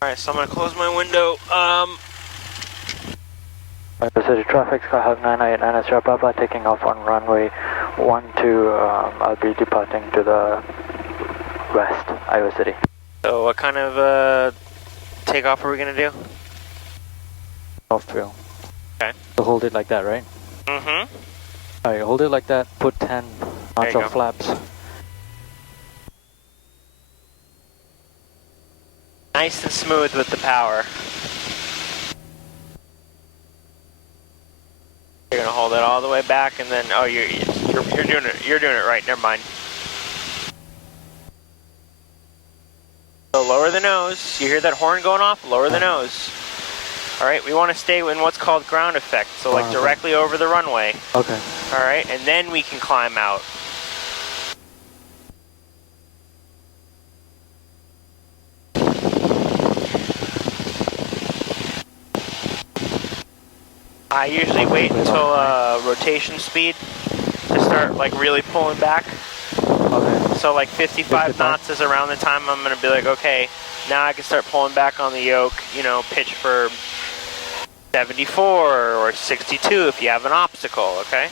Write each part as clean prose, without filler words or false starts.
Alright, so I'm gonna close my window. City traffic, Skyhawk 989 Sierra Papa, taking off on runway 12. I'll be departing to the west, Iowa City. So what kind of takeoff are we gonna do? Off field. Okay. So hold it like that, right? Mm-hmm. Alright, hold it like that, put 10 knots of flaps. Nice and smooth with the power. You're gonna hold it all the way back, and then you're doing it right. Never mind. So lower the nose. You hear that horn going off? Lower the nose. All right. We want to stay in what's called ground effect, so like directly over the runway. Okay. All right, and then we can climb out. I usually wait until rotation speed to start like really pulling back. Okay. So like 55 knots is around the time I'm gonna be like, okay, now I can start pulling back on the yoke, you know, pitch for 74 or 62 if you have an obstacle, okay?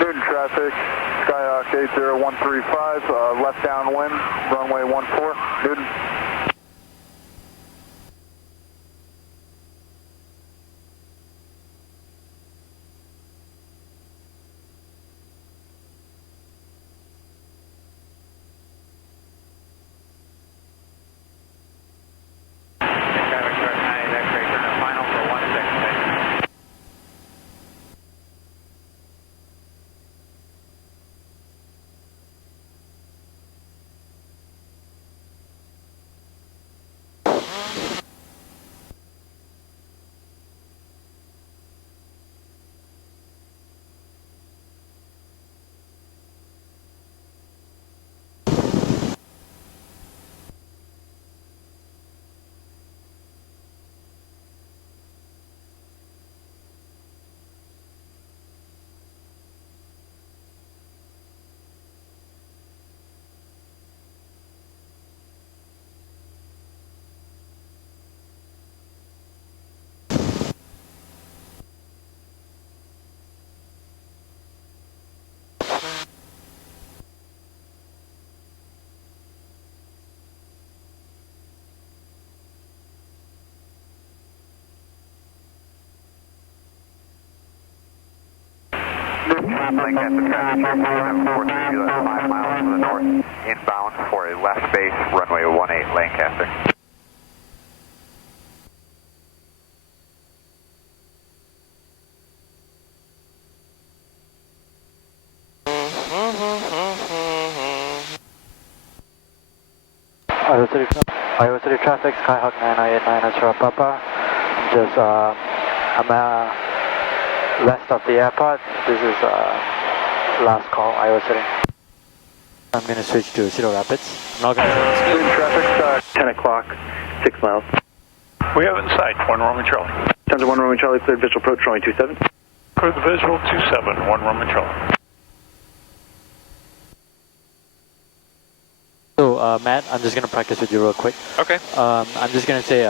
Newton traffic, Skyhawk 80135, left downwind, runway 14, Newton. Lancaster traffic here, 743, 5 miles to the north, inbound for a left base, runway 18, Lancaster. Iowa City traffic, Skyhawk 989 Sierra Papa. Just, I'm west of the airport. This is last call, Iowa City. I'm going to switch to Cedar Rapids. I'm not going to... Newton traffic, 10 o'clock, 6 miles. We have it in sight, 1 Roman Charlie. Tons 1 Roman Charlie, cleared visual approach, runway 27. Cleared the visual, 27, 1 Roman Charlie. So, Matt, I'm just going to practice with you real quick. Okay. I'm just going to say...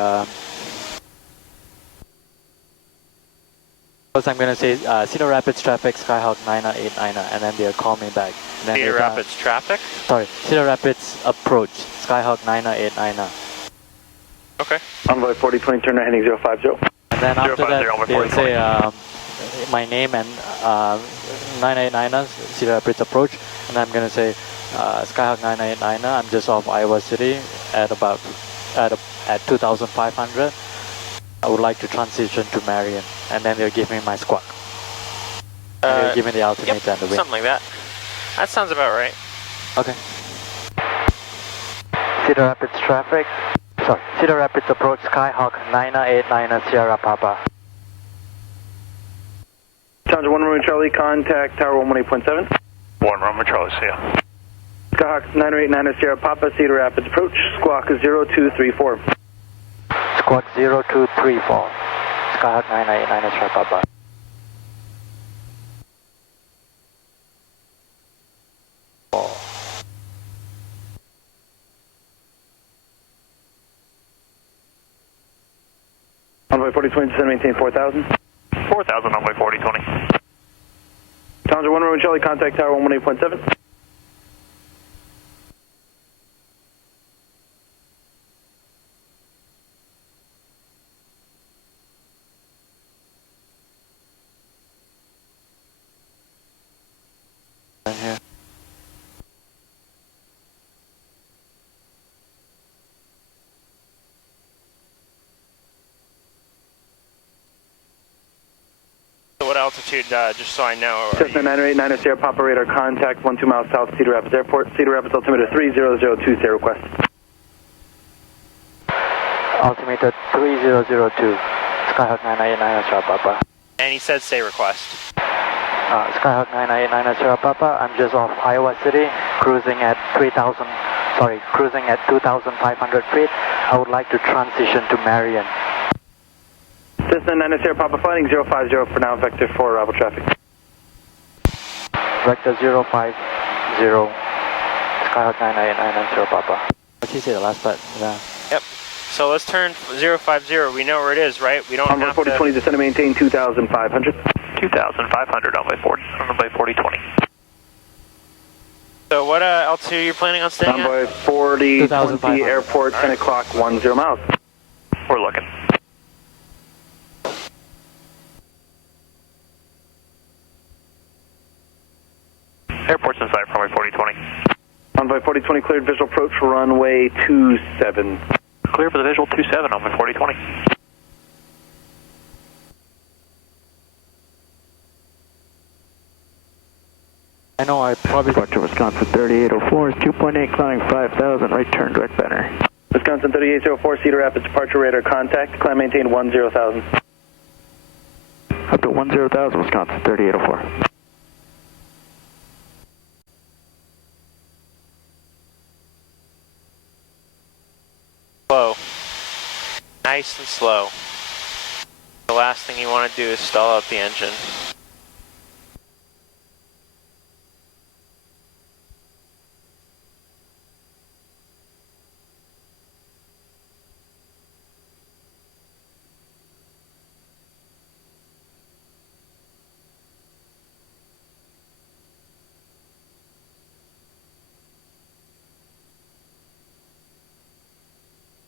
First, I'm going to say Cedar Rapids traffic, Skyhawk 989, and then they'll call me back. Cedar Rapids traffic? Sorry, Cedar Rapids approach, Skyhawk 989. Okay. Envoy 4020, turn right heading 050. And then after 050, that, Envoy they'll 4020. say my name and 989ers, Cedar Rapids approach, and I'm gonna say Skyhawk 989er. I'm just off Iowa City at about at 2,500. I would like to transition to Marion, and then they'll give me my squawk. And they'll give me the altimeter Yep, and the wind. something like that. That sounds about right. Okay. Cedar Rapids traffic. Sorry, Cedar Rapids approach Skyhawk 989er Sierra Papa. Challenger 1 Romeo Charlie, contact Tower 118.7. 1 Romeo Charlie, see ya. Skyhawk 989er Sierra Papa, Cedar Rapids approach, squawk 0234. Squawk 0234. Skyhawk 989er Sierra Papa. Envoy 4020, descend maintain 4000. 4000, Envoy 4020. Challenger 1 Romeo Charlie, contact Tower 118.7. In here. What altitude, just so I know? Cessna 989er Sierra Papa radar, contact 12 miles south Cedar Rapids Airport. Cedar Rapids altimeter 30020, request. Altimeter 3002. Skyhawk 989er Sierra Papa. And he said say request. Skyhawk 989er Sierra Papa. I'm just off Iowa City, cruising at 2,500 feet. I would like to transition to Marion. Cessna 9 Sierra Papa flying 050 for now, vector 4 arrival traffic. Vector 050. Skyhawk 989 Sierra Papa. What did you say the last part? Yeah. Yep. So let's turn 050. We know where it is, right? We don't Envoy have 4020, to... descend and maintain 2500. 2500, Envoy 4020. So what altitude are you planning on staying at? Envoy 4020, 2,500. airport, 10 o'clock, 10 miles. We're looking. Airport's inside for Envoy 4020. Envoy 4020, cleared visual approach, runway 27. Clear for the visual 27, Envoy 4020. I know I probably... Departure Wisconsin 3804 is 2.8, climbing 5,000, right turn, direct banner. Wisconsin 3804, Cedar Rapids departure radar contact, climb maintain 10,000. Up to 10,000, Wisconsin 3804. Slow. Nice and slow. The last thing you want to do is stall out the engine.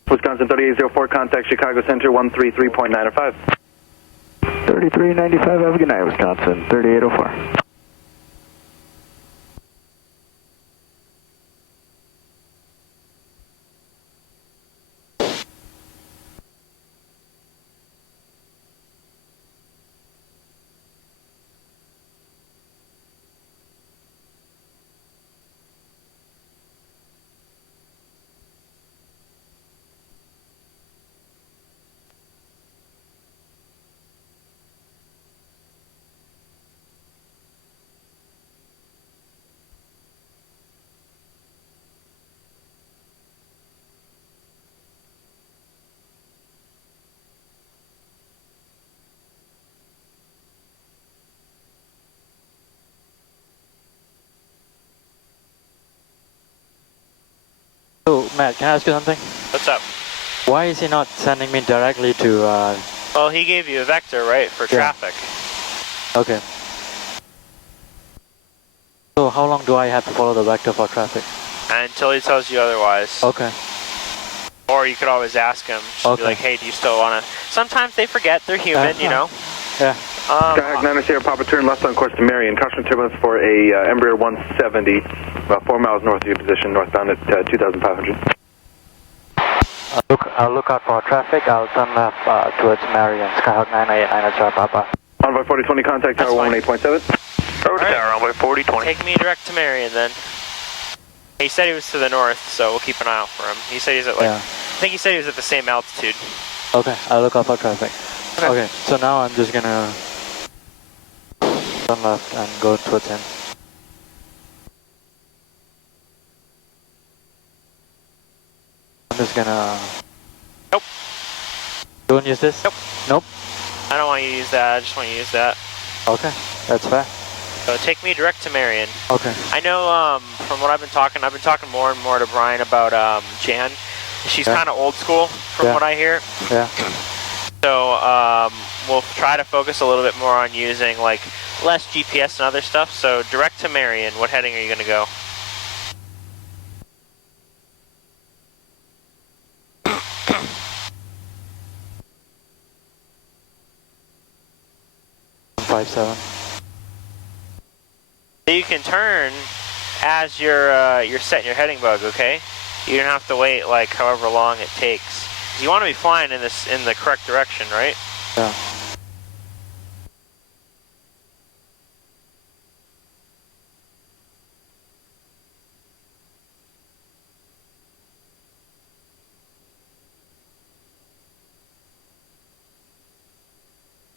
Wisconsin 3804, contact Chicago Center 133.905. 3395, have a good night, Wisconsin 3804. So, Matt, can I ask you something? What's up? Why is he not sending me directly to... Well, he gave you a vector, right, for Yeah. traffic. Okay. So how long do I have to follow the vector for traffic? Until he tells you otherwise. Okay. Or you could always ask them. Just be like, hey, do you still want to? Sometimes they forget. They're human, you know. Yeah. Skyhawk 9 Sierra Papa, turn left on course to Marion. Caution turbulence for a Embraer 170, about 4 miles north of your position, northbound at 2,500. I'll look out for traffic. I'll turn left towards Marion. Skyhawk 989 Sierra Papa. Envoy 4020, contact tower 18.7. Road tower, runway 4020. Take me direct to Marion then. He said he was to the north, so we'll keep an eye out for him. He said he's at like, I think he said he was at the same altitude. Okay, I'll look out for traffic. Okay, so now I'm just gonna turn left and go towards him. I'm just gonna... Nope. You won't use this? Nope. Nope? I don't want you to use that, I just want you to use that. Okay, that's fair. So take me direct to Marion. Okay. I know from what I've been talking more and more to Brian about Jan. She's kind of old school from what I hear. Yeah. So we'll try to focus a little bit more on using like less GPS and other stuff. So direct to Marion, what heading are you going to go? .57. You can turn as you're setting your heading bug, okay? You don't have to wait like however long it takes. You want to be flying in the correct direction, right? Yeah.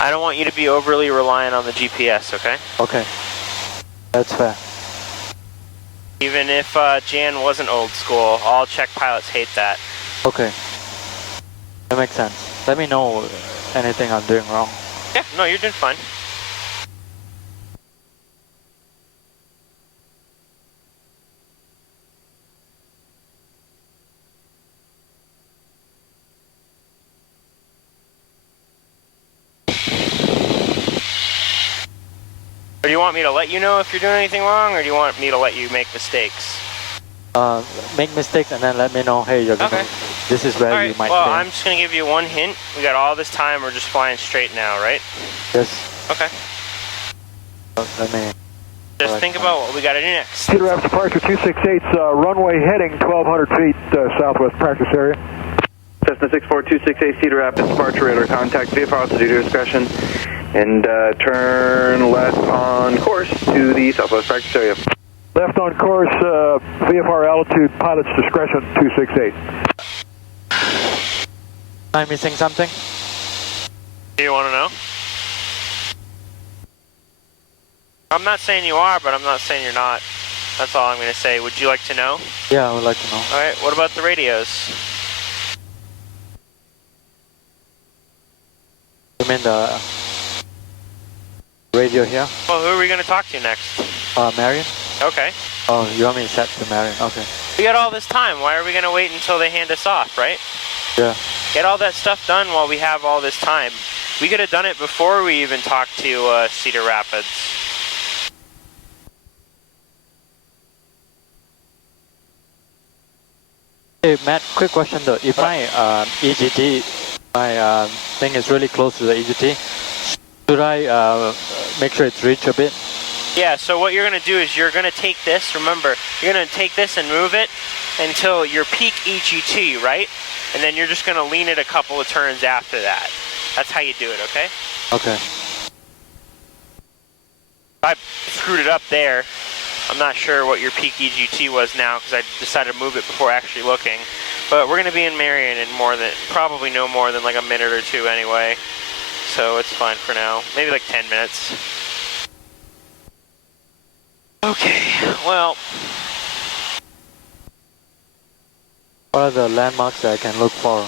I don't want you to be overly reliant on the GPS, okay? Okay. That's fair. Even if Jan wasn't old school, all check pilots hate that. Okay. That makes sense. Let me know anything I'm doing wrong. Yeah, no, you're doing fine. Or do you want me to let you know if you're doing anything wrong, or do you want me to let you make mistakes? Make mistakes and then let me know, hey, you're gonna, this is where you might well, fail. I'm just going to give you one hint. We got all this time, we're just flying straight now, right? Yes. Okay. Let me... Just think about what we got to do next. Cedar Rapids departure 268's runway heading 1,200 feet southwest practice area. Cessna 64268 Cedar Rapids departure radar contact VFR altitude to your discretion, and turn left on course to the southwest practice area. Left on course, VFR altitude, pilot's discretion 268. Am I missing something? Do you want to know? I'm not saying you are, but I'm not saying you're not. That's all I'm going to say. Would you like to know? Yeah, I would like to know. All right, what about the radios? You mean the radio here? Well, who are we going to talk to next? Marion? Okay. Oh, you want me to set to Marion? Okay. We got all this time. Why are we going to wait until they hand us off, right? Yeah. Get all that stuff done while we have all this time. We could have done it before we even talked to Cedar Rapids. Hey, Matt, quick question though. If my EGT, my thing is really close to the EGT, should I make sure it's reach a bit? Yeah, so what you're going to do is you're going to take this, remember, you're going to take this and move it until your peak EGT, right? And then you're just going to lean it a couple of turns after that. That's how you do it, okay? Okay. I screwed it up there. I'm not sure what your peak EGT was now because I decided to move it before actually looking. But we're going to be in Marion in probably no more than like a minute or two anyway. So it's fine for now. Maybe like 10 minutes. Okay, well. What are the landmarks that I can look for?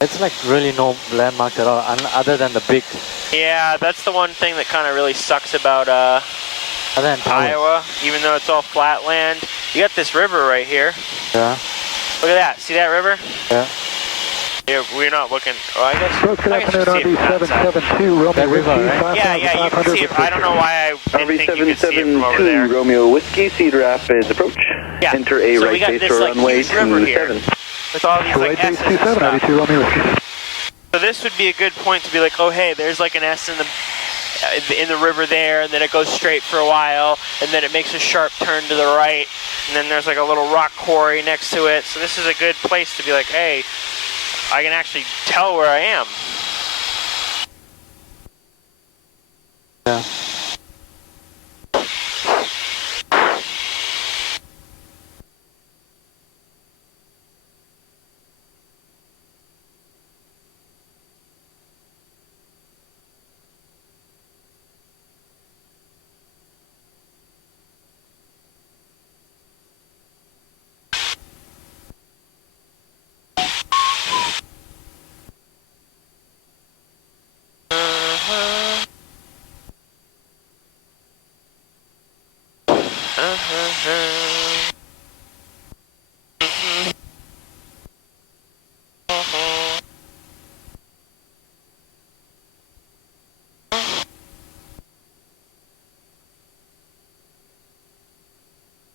It's like really no landmarks at all, other than the big... Yeah, that's the one thing that kind of really sucks about Iowa, even though it's all flat land. You got this river right here. Yeah. Look at that. See that river? Yeah. Yeah, we're not looking. Oh, I guess. Good afternoon, RV 772, Romeo Whiskey, Yeah, you can see it. I don't know why I didn't think you could see it from over there. Romeo Whiskey, Cedar Rapids approach. Yeah. Enter a so right we got base this, for like, runway huge river here. 27. with all these like Base S's and 27, stuff. 92 Romeo Whiskey. So this would be a good point to be like, oh hey, there's like an S in the river there, and then it goes straight for a while, and then it makes a sharp turn to the right, and then there's like a little rock quarry next to it. So this is a good place to be like, hey, I can actually tell where I am. Yeah.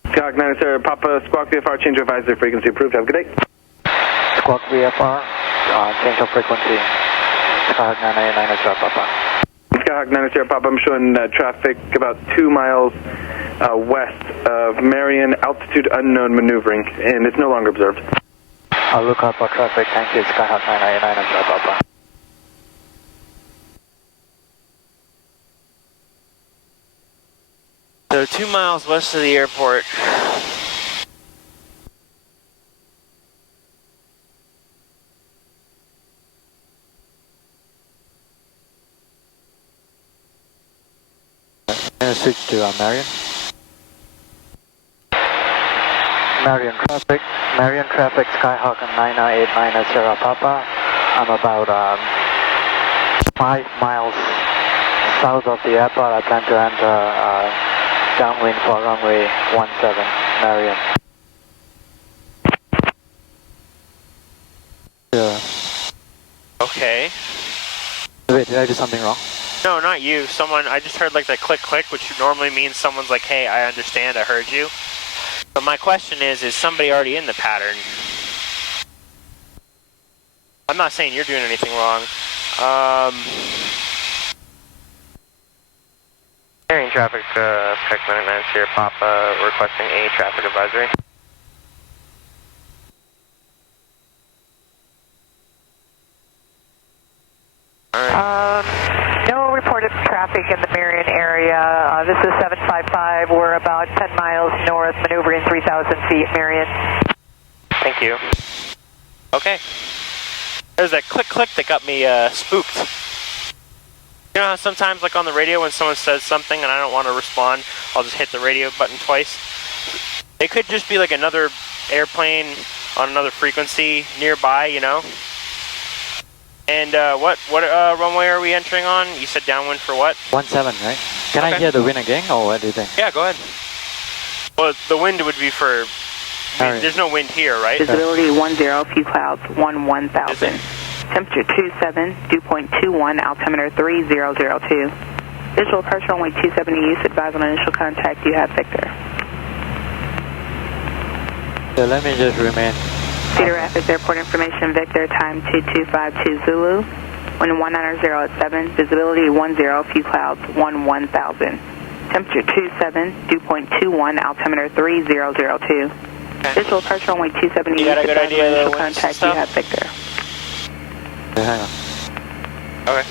Skyhawk 9 Sierra Papa, Squawk VFR, change of advisory frequency approved. Have a good day. Squawk VFR, change of frequency. Skyhawk 9 Sierra Papa. Skyhawk 9 Sierra Papa, I'm showing traffic about 2 miles west of Marion, altitude unknown maneuvering, and it's no longer observed. I'll look out for traffic. Thank you, Skyhawk 9 Sierra Papa. So 2 miles west of the airport. I'm going to switch to Marion. Marion traffic, Skyhawk 989 Sierra Papa. I'm about 5 miles south of the airport. I plan to enter downwind for runway 17, Marion. Yeah. Okay. Wait, did I do something wrong? No, not you. Someone, I just heard like that click click, which normally means someone's like, hey, I understand, I heard you. But my question is somebody already in the pattern? I'm not saying you're doing anything wrong. Marion traffic, Skyhawk 9 Sierra Papa, requesting a traffic advisory. No reported traffic in the Marion area. This is 755. We're about 10 miles north, maneuvering 3,000 feet, Marion. Thank you. Okay. There's that click click that got me spooked. You know how sometimes like on the radio when someone says something and I don't want to respond, I'll just hit the radio button twice? It could just be like another airplane on another frequency nearby, you know? And what runway are we entering on? You said downwind for what? 17, right? Can I hear the wind again, or what do you think? Yeah, go ahead. Well, the wind would be for... I mean, there's no wind here, right? Visibility 10, few clouds, 1000. Temperature 27, dew point 21, altimeter 3002. Visual approach runway 270, use advise on initial contact. You have Victor. So let me just remain. Cedar Rapids Airport information, Victor, time 2252 Zulu. Wind 190 at 7, visibility 10, few clouds, 1000. Temperature 27, dew point 21, altimeter 3002. Visual approach runway 270, you got a good idea of the winds contact. You have Victor. Hang on. Okay.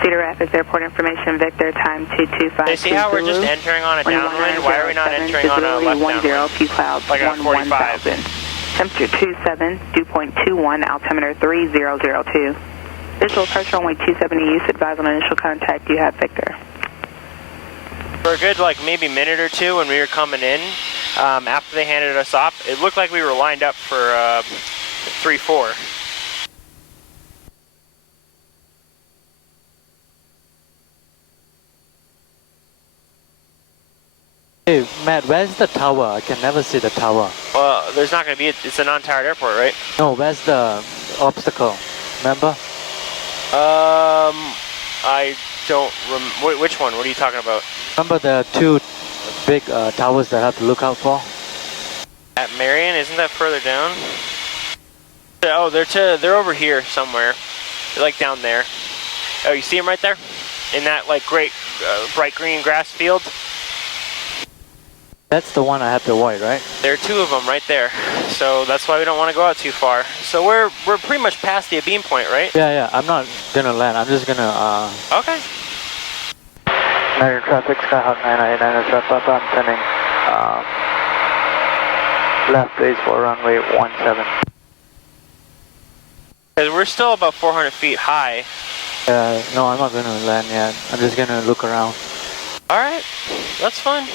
Cedar Rapids Airport information, Victor, time 2252 They see how we're just entering on a downwind? Why are we not entering on a left downwind? 10, few clouds, like a 45. 1000. Temperature 27, dew point 21, altimeter 3002. Visual approach runway 270, use advise on initial contact. You have Victor. For a good like maybe minute or two when we were coming in, after they handed us off, it looked like we were lined up for 3-4. Hey, Matt, where's the tower? I can never see the tower. Well, there's not going to be, it's a non-tired airport, right? No, where's the obstacle? Remember? I don't which one? What are you talking about? Remember the two big towers that I have to look out for? At Marion, isn't that further down? Oh, they're over here somewhere. They're like down there. Oh, you see them right there? In that like great bright green grass field? That's the one I have to avoid, right? There are two of them right there. So that's why we don't want to go out too far. So we're pretty much past the beam point, right? Yeah, I'm not gonna land. I'm just gonna Okay. Marion traffic, Skyhawk 989 Trap Papa. I'm turning left base for runway 17. Because we're still about 400 feet high. No, I'm not gonna land yet. I'm just gonna look around. Alright, that's fine.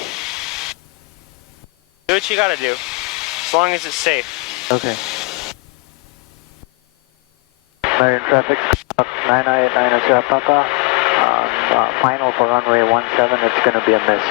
Do what you gotta do, as long as it's safe. Okay. Marion traffic, 989 Trap Papa. Final for runway 17, it's gonna be a miss.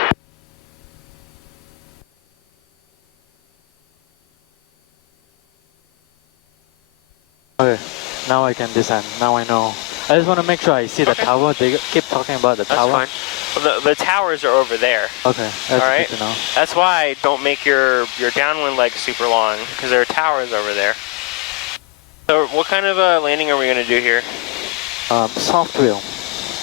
Okay, now I can descend. Now I know. I just want to make sure I see the tower. They keep talking about the tower. That's fine. Well, the towers are over there. Okay, that's Alright. good to know. That's why don't make your downwind leg super long, because there are towers over there. So what kind of landing are we going to do here? Soft wheel.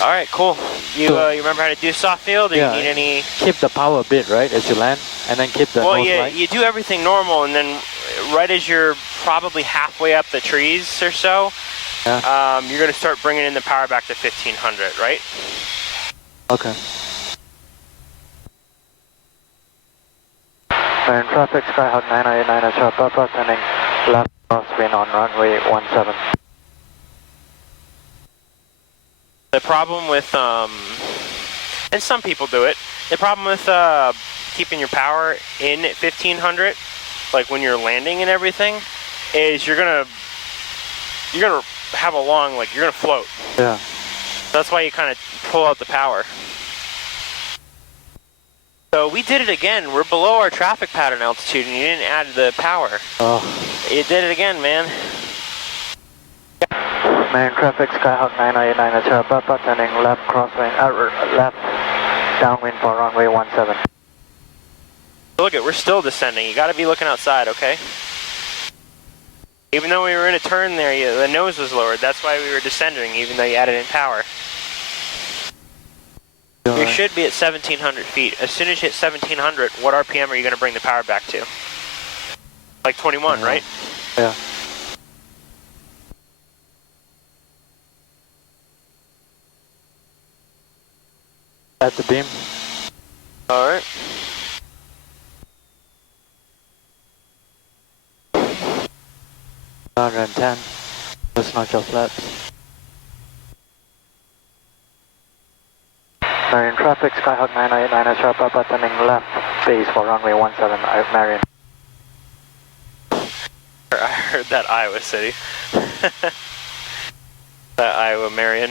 Alright, cool. You remember how to do soft wheel? Do you need any... Keep the power a bit, right, as you land, and then keep the nose light? You do everything normal, and then right as you're probably halfway up the trees or so, yeah. You're going to start bringing in the power back to 1500, right? Okay. Marion traffic, Skyhawk 989 Charlie Papa, turning left crosswind on runway 17. The problem with, and some people do it, the problem with keeping your power in at 1500, like when you're landing and everything, is you're gonna have a long, like you're gonna float. Yeah. That's why you kind of pull out the power. So we did it again. We're below our traffic pattern altitude, and you didn't add the power. Oh. You did it again, man. Marion traffic, Skyhawk 989 Charlie Papa, turning left crosswind, left downwind for runway 17. Look we're still descending. You got to be looking outside, okay? Even though we were in a turn there, the nose was lowered. That's why we were descending, even though you added in power. You should be at 1700 feet. As soon as you hit 1700, what RPM are you going to bring the power back to? Like 21, right? Yeah. At the beam. All right. And 10. Let's not your flaps. Marion traffic, Skyhawk 989 Charlie Papa, turning left base for runway 17, Marion. I heard that Iowa City. That Iowa Marion.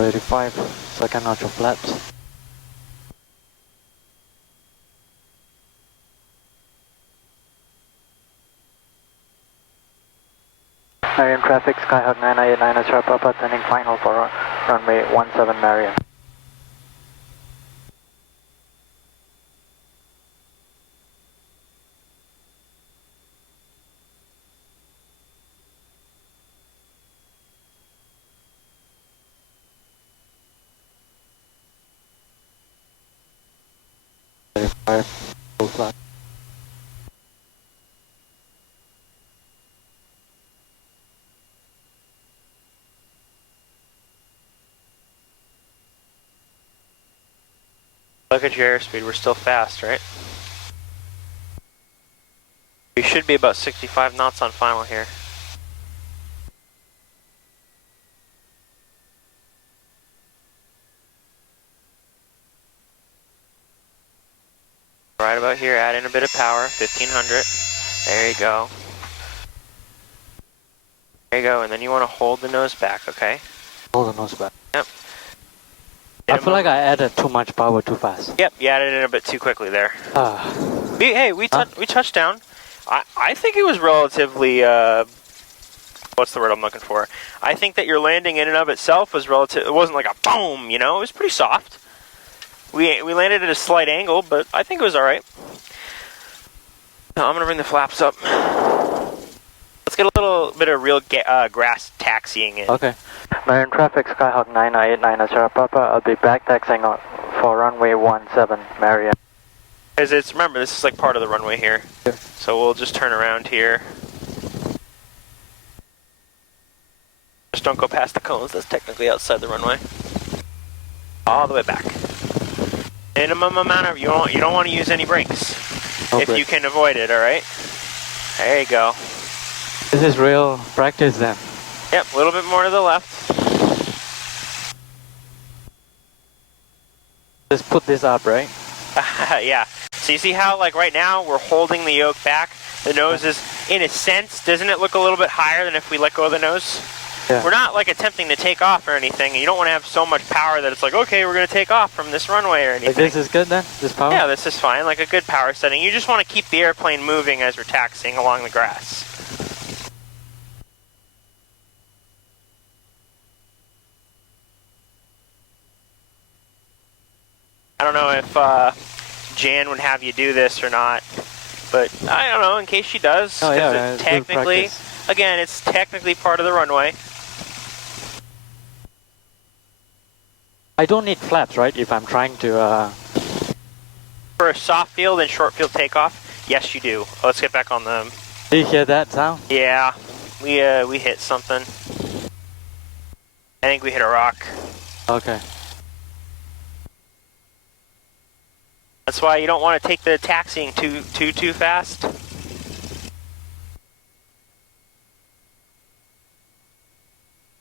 35, second notch of flaps. Marion traffic, Skyhawk 989 Charlie Papa, turning final for runway 17 Marion. Full flat. Look at your airspeed. We're still fast, right? We should be about 65 knots on final here. Right about here, add in a bit of power, 1500. There you go. There you go, and then you want to hold the nose back, okay? Hold the nose back. Yep. I feel like I added too much power too fast. Yep, you added it a bit too quickly there. We touched down. I think it was relatively, what's the word I'm looking for? I think that your landing in and of itself was relative. It wasn't like a boom, you know? It was pretty soft. We landed at a slight angle, but I think it was all right. Now, I'm gonna bring the flaps up. Let's get a little bit of real grass taxiing in. Okay. Marion traffic, Skyhawk 989 Sierra Papa. I'll be back taxiing for runway 17, Marion. Because remember, this is like part of the runway here. Yeah. So we'll just turn around here. Just don't go past the cones. That's technically outside the runway. All the way back. Minimum amount of, you don't want to use any brakes. No if brakes. you can avoid it, alright? There you go. This is real practice then. Yep, a little bit more to the left. Just put this up, right? Yeah. So you see how, like, right now, we're holding the yoke back? The nose is, in a sense, doesn't it look a little bit higher than if we let go of the nose? Yeah. We're not, like, attempting to take off or anything. You don't want to have so much power that it's like, okay, we're going to take off from this runway or anything. Like this is good then? This power? Yeah, this is fine. Like a good power setting. You just want to keep the airplane moving as we're taxiing along the grass. I don't know if Jan would have you do this or not, but I don't know, in case she does. Oh, yeah, it's technically, again, it's technically part of the runway. I don't need flaps, right? If I'm trying to... For a soft field and short field takeoff, yes you do. Let's get back on them. Do you hear that sound? Yeah, we hit something. I think we hit a rock. Okay. That's why you don't want to take the taxiing too fast. We're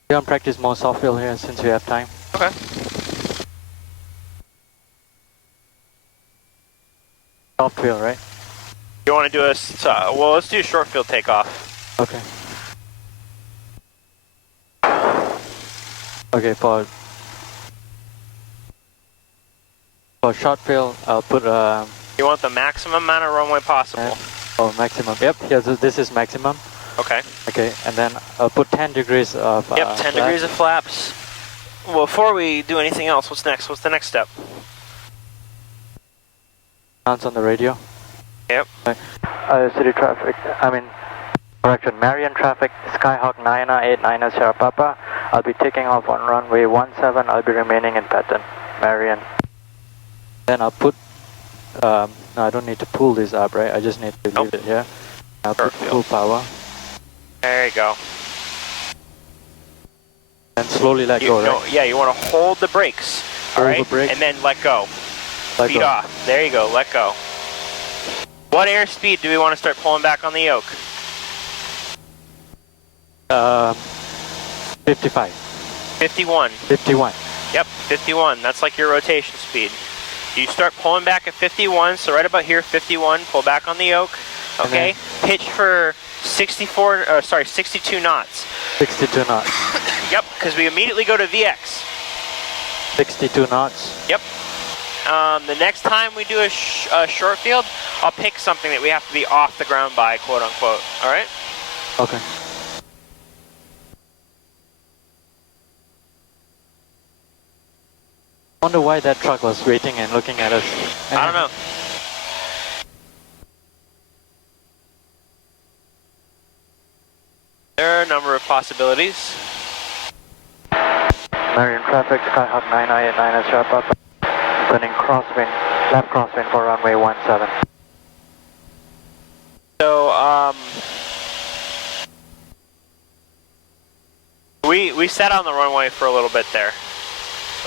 gonna practice more soft field here since we have time. Okay. Soft field, right? You want to do well, let's do a short field takeoff. Okay. Okay, for short field, I'll put You want the maximum amount of runway possible. maximum. Yep, here, this is maximum. Okay. Okay, and then I'll put 10 degrees of Yep, 10 flaps. degrees of flaps. Well, before we do anything else, what's next? What's the next step? Sounds on the radio. Yep. City traffic, correction, Marion traffic, Skyhawk 989 Sierra Papa. I'll be taking off on runway 17. I'll be remaining in Patton, Marion. Then I'll put, no, I don't need to pull this up, right? I just need to leave it here. I'll put full power. There you go. And slowly let go, right? Yeah, you want to hold the brakes, all right? Hold the brake. And then let go. Let Speed go. off. There you go, let go. What airspeed do we want to start pulling back on the yoke? 55. 51. 51. Yep, 51. That's like your rotation speed. You start pulling back at 51, so right about here, 51, pull back on the yoke. Okay, pitch for 62 knots. 62 knots. Yep, because we immediately go to VX. 62 knots. Yep. The next time we do a short field, I'll pick something that we have to be off the ground by, quote unquote. All right? Okay. I wonder why that truck was waiting and looking at us. I don't know. There are a number of possibilities. Marion traffic, Skyhawk 989 Sierra Papa. Turning crosswind, left crosswind for runway 17. So, we sat on the runway for a little bit there,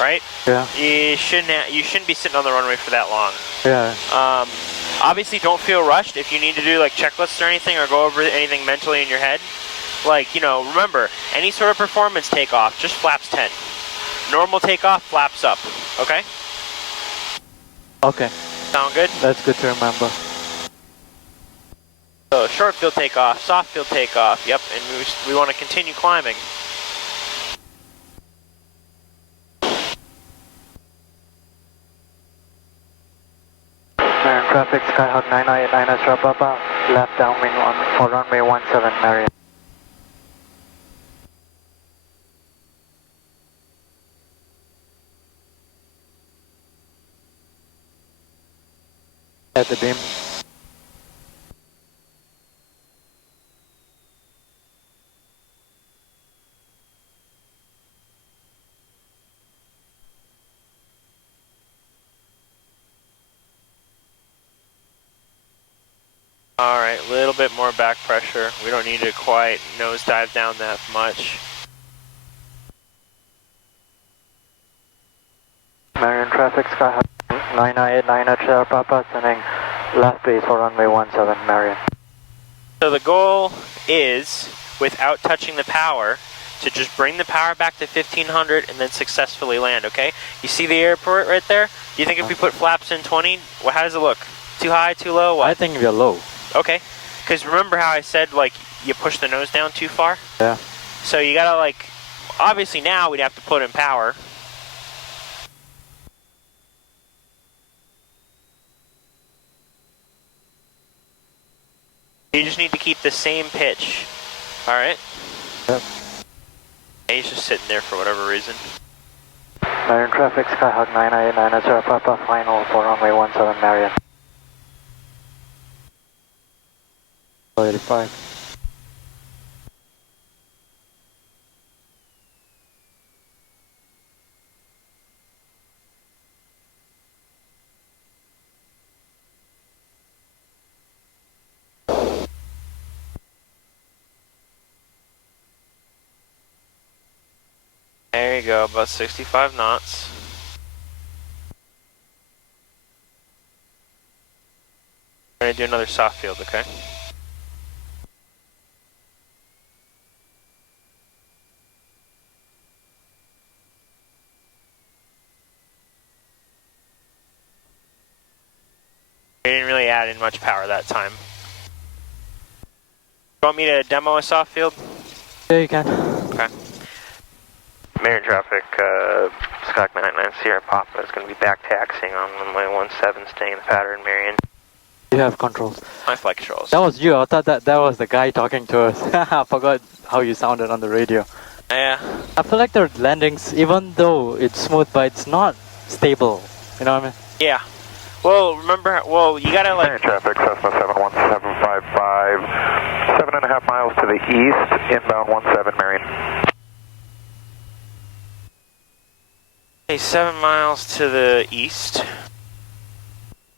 right? Yeah. You shouldn't be sitting on the runway for that long. Yeah. Obviously, don't feel rushed. If you need to do like checklists or anything, or go over anything mentally in your head, like, you know, remember, any sort of performance takeoff, just flaps 10. Normal takeoff, flaps up. Okay? Okay. Sound good? That's good to remember. So short field takeoff, soft field takeoff. Yep, and we want to continue climbing. Marion traffic, Skyhawk 989 Sierra Papa. Left downwind for runway 17, Marion. At the beam. Alright, a little bit more back pressure. We don't need to quite nosedive down that much. Marion traffic, Skyhawk 9989 at Sierra Papa, sending left base for runway 17 Marion. So the goal is, without touching the power, to just bring the power back to 1500 and then successfully land, okay? You see the airport right there? Do you think if we put flaps in 20, how does it look? Too high, too low? What? I think we are low. Okay, because remember how I said, like, you push the nose down too far? Yeah. So you gotta, like, obviously now we'd have to put in power. You just need to keep the same pitch. Alright? Yep. He's just sitting there for whatever reason. Marion traffic, Skyhawk 9989 at Sierra Papa, final for runway 17 Marion. 85. There you go, about 65 knots. We're gonna do another soft field, okay? We didn't really add in much power that time. You want me to demo a soft field? Yeah, you can. Okay. Marion traffic, Skyhawk 99 Sierra Papa is going to be back taxiing on runway 17, staying in the pattern, Marion. You have controls. My flight controls. That was you. I thought that was the guy talking to us. I forgot how you sounded on the radio. Yeah. I feel like the landings, even though it's smooth, but it's not stable. You know what I mean? Yeah. Well, remember, you gotta like... Marion traffic, Cessna 71755, 7.5 miles to the east, inbound 17 Marion. Okay, 7 miles to the east.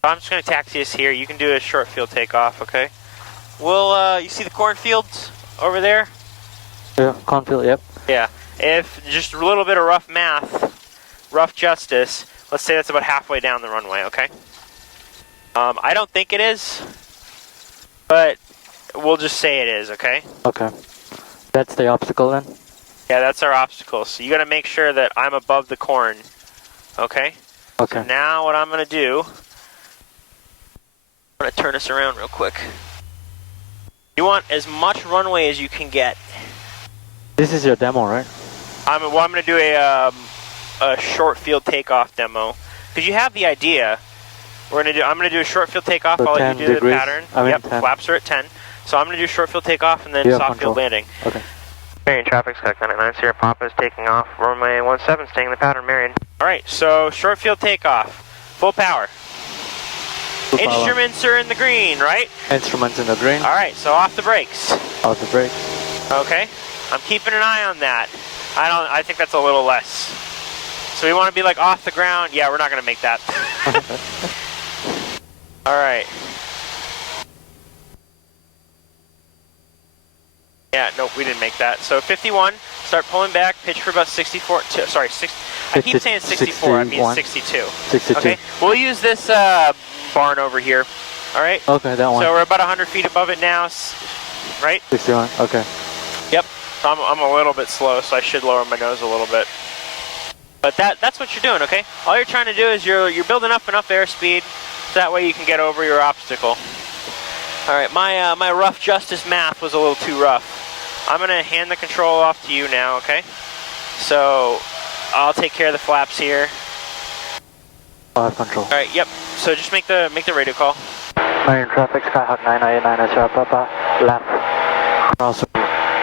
I'm just gonna taxi us here. You can do a short field takeoff, okay? We'll, you see the cornfields over there? Yeah, cornfield, yep. Yeah. If just a little bit of rough math, rough justice, let's say that's about halfway down the runway, okay? I don't think it is, but we'll just say it is, okay? Okay. That's the obstacle then? Yeah, that's our obstacle. So you gotta make sure that I'm above the corn, okay? Okay. So now what I'm gonna do, I'm gonna turn us around real quick. You want as much runway as you can get. This is your demo, right? I'm gonna do a short field takeoff demo, because you have the idea. I'm gonna do a short field takeoff. So I'll let you do degrees. the pattern. I mean Yep, 10. flaps are at 10. So I'm gonna do short field takeoff and then You have soft control. field landing. Okay. Marion traffic, Skyhawk 99 Sierra Papa is taking off. Runway 17, staying in the pattern, Marion. Alright, so short field takeoff. Full power. Full power. Instruments are in the green, right? Instruments in the green. Alright, so off the brakes. Off the brakes. Okay. I'm keeping an eye on that. I think that's a little less. So we want to be like off the ground. Yeah, we're not going to make that. Alright. Yeah, nope, we didn't make that. So 51, start pulling back, pitch for about 64, sorry, I keep saying 64, I mean 62. 62. Okay, we'll use this barn over here, alright? Okay, that one. So we're about 100 feet above it now, right? 61, okay. Yep, I'm a little bit slow, so I should lower my nose a little bit. But that's what you're doing, okay? All you're trying to do is you're building up enough airspeed, so that way you can get over your obstacle. Alright, my rough justice math was a little too rough. I'm going to hand the control off to you now, okay? So, I'll take care of the flaps here. I have control. Alright, yep. So just make the radio call. Marion traffic, Skyhawk 989 at Sierra Papa,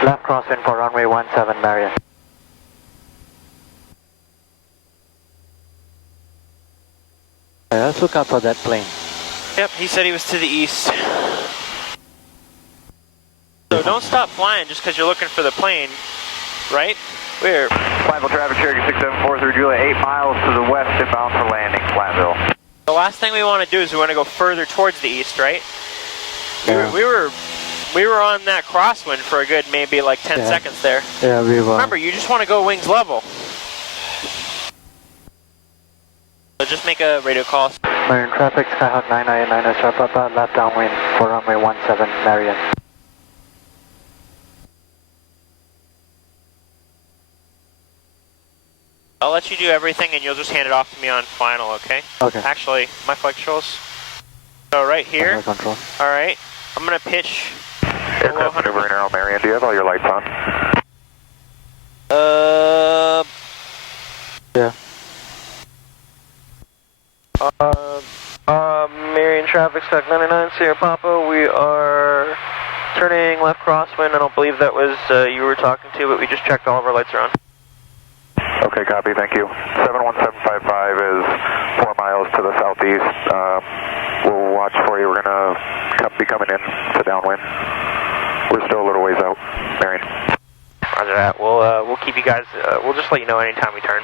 left crosswind for runway 17 Marion. Yeah, let's look out for that plane. Yep, he said he was to the east. So don't stop flying just because you're looking for the plane, right? We're Platteville traffic, Cherokee 674 through Julia, 8 miles to the west inbound for landing, Platteville. the last thing we want to do is we want to go further towards the east, right? Yeah. We were on that crosswind for a good maybe like 10 seconds there. Yeah, we were. Remember, you just want to go wings level. So just make a radio call. Marine traffic, Skyhawk 999 sharp up, left downwind for runway 17, Marion. I'll let you do everything and you'll just hand it off to me on final, okay? Okay. Actually, my flight controls. So right here. Control. All right. I'm gonna pitch. Aircraft maneuvering around Marion. Do you have all your lights on? Yeah. Marion traffic, stock 99, Sierra Papa. We are turning left crosswind. I don't believe that was you were talking to, but we just checked all of our lights are on. Okay, copy, thank you. 71755 is 4 miles to the southeast. We'll watch for you. We're going to be coming in to downwind. We're still a little ways out, Marion. Roger that. We'll keep you guys, we'll just let you know anytime we turn.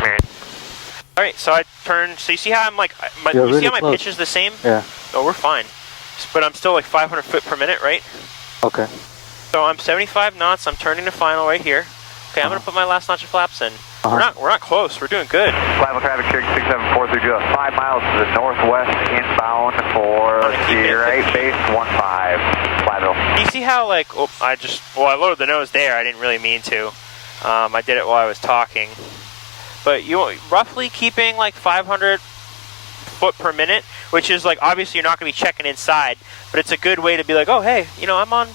Marion. All right, so I turned, so you see how I'm like, you see how my pitch is the same? Yeah. Oh, we're fine. But I'm still like 500 foot per minute, right? Okay. So I'm 75 knots, I'm turning to final right here. Okay, I'm gonna put my last notch of flaps in. We're not close. We're doing good. Platteville traffic, Cherokee 674 through Julia, 5 miles to the northwest inbound for Sierra 8 base 15, Platteville. You see how like I loaded the nose there. I didn't really mean to. I did it while I was talking. But you roughly keeping like 500 foot per minute, which is like obviously you're not gonna be checking inside, but it's a good way to be like, oh hey, you know I'm on.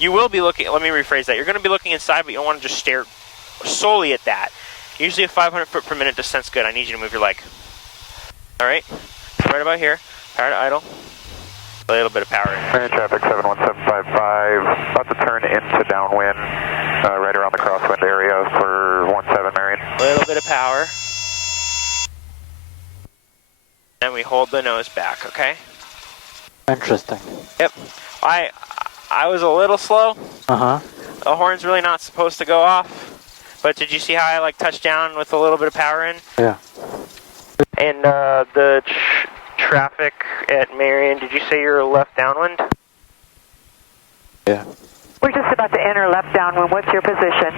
You will be looking, let me rephrase that, you're going to be looking inside, but you don't want to just stare solely at that. Usually a 500 foot per minute descent's good. I need you to move your leg. Alright, so right about here, power to idle, a little bit of power in. Marion traffic 71755, about to turn into downwind, right around the crosswind area for 17 Marion. A little bit of power. And we hold the nose back, okay? Interesting. Yep. I was a little slow. Uh-huh. The horn's really not supposed to go off. But did you see how I like touched down with a little bit of power in? Yeah. And the traffic at Marion, did you say you're left downwind? Yeah. We're just about to enter left downwind. What's your position?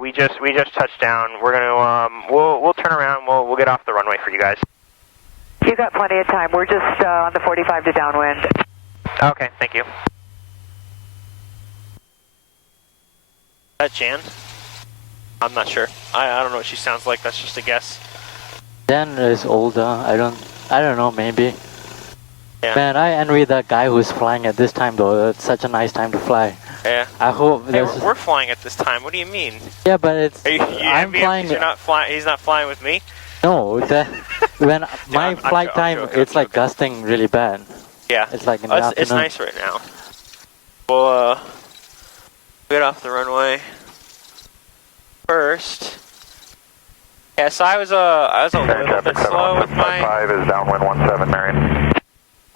We just touched down. We're gonna we'll turn around. We'll get off the runway for you guys. You got plenty of time. We're just on the 45 to downwind. Okay, thank you. Is that Jan? I'm not sure. I don't know what she sounds like. That's just a guess. Jan is older. I don't know. Maybe. Yeah. Man, I envy that guy who's flying at this time though. It's such a nice time to fly. Yeah. I hope. Hey, we're flying at this time. What do you mean? Yeah, but it's. I'm flying. You're not flying. He's not flying with me. No, when my I'm flight time, joking, it's like gusting really bad. Yeah. It's like in the afternoon. It's nice right now. We'll get off the runway first. Yeah, so I was a little bit slow with my. 5 is downwind 17 Marion.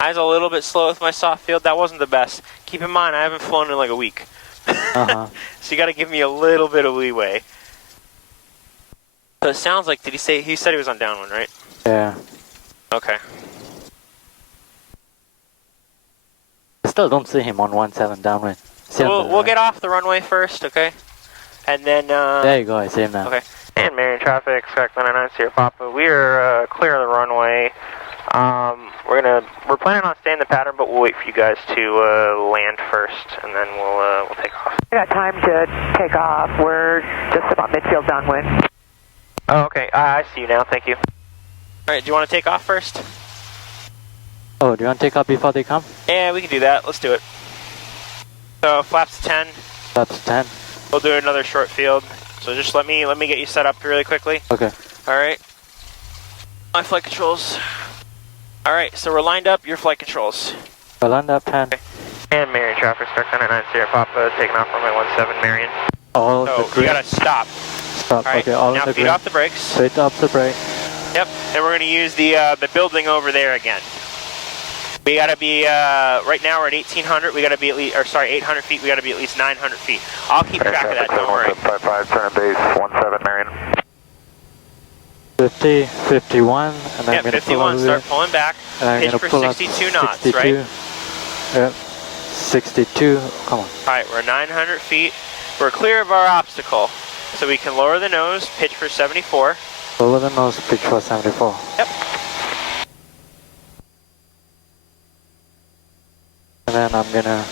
I was a little bit slow with my soft field. That wasn't the best. Keep in mind, I haven't flown in like a week. Uh-huh. So you got to give me a little bit of leeway. So it sounds like, he said he was on downwind, right? Yeah. Okay. I still don't see him on 17 downwind. We'll get off the runway first, okay? And then, there you go, I see him now. Okay. And Marion traffic, Skyhawk 999 Sierra Papa. We are clear of the runway. We're planning on staying in the pattern, but we'll wait for you guys to land first, and then we'll take off. We got time to take off. We're just about midfield downwind. Oh, okay. I see you now. Thank you. All right. Do you want to take off first? Oh, do you want to take off before they come? Yeah, we can do that. Let's do it. So flaps 10. Flaps 10. We'll do another short field. So just let me get you set up really quickly. Okay. All right. My flight controls. All right. So we're lined up. Your flight controls. Well, on that 10. Okay. And Marion traffic, start 999 Sierra Papa, taking off runway 17 Marion. All so the green. You gotta stop. Stop. All right. Okay. All now the feet green. off the brakes. Straight off the brake. Yep. and we're going to use the building over there again. We got to be, right now we're at 1,800, we got to be at least, or sorry, 800 feet, we got to be at least 900 feet. I'll keep track of that, don't worry. 755, turn base 17 Marion. 50, 51, and then Yeah, I'm going to 51, start pulling back, pitch for 62 knots, 62. Right? Yep, 62, come on. Alright, we're 900 feet, we're clear of our obstacle, so we can lower the nose, pitch for 74. Lower the nose, pitch for 74. Yep. And then I'm gonna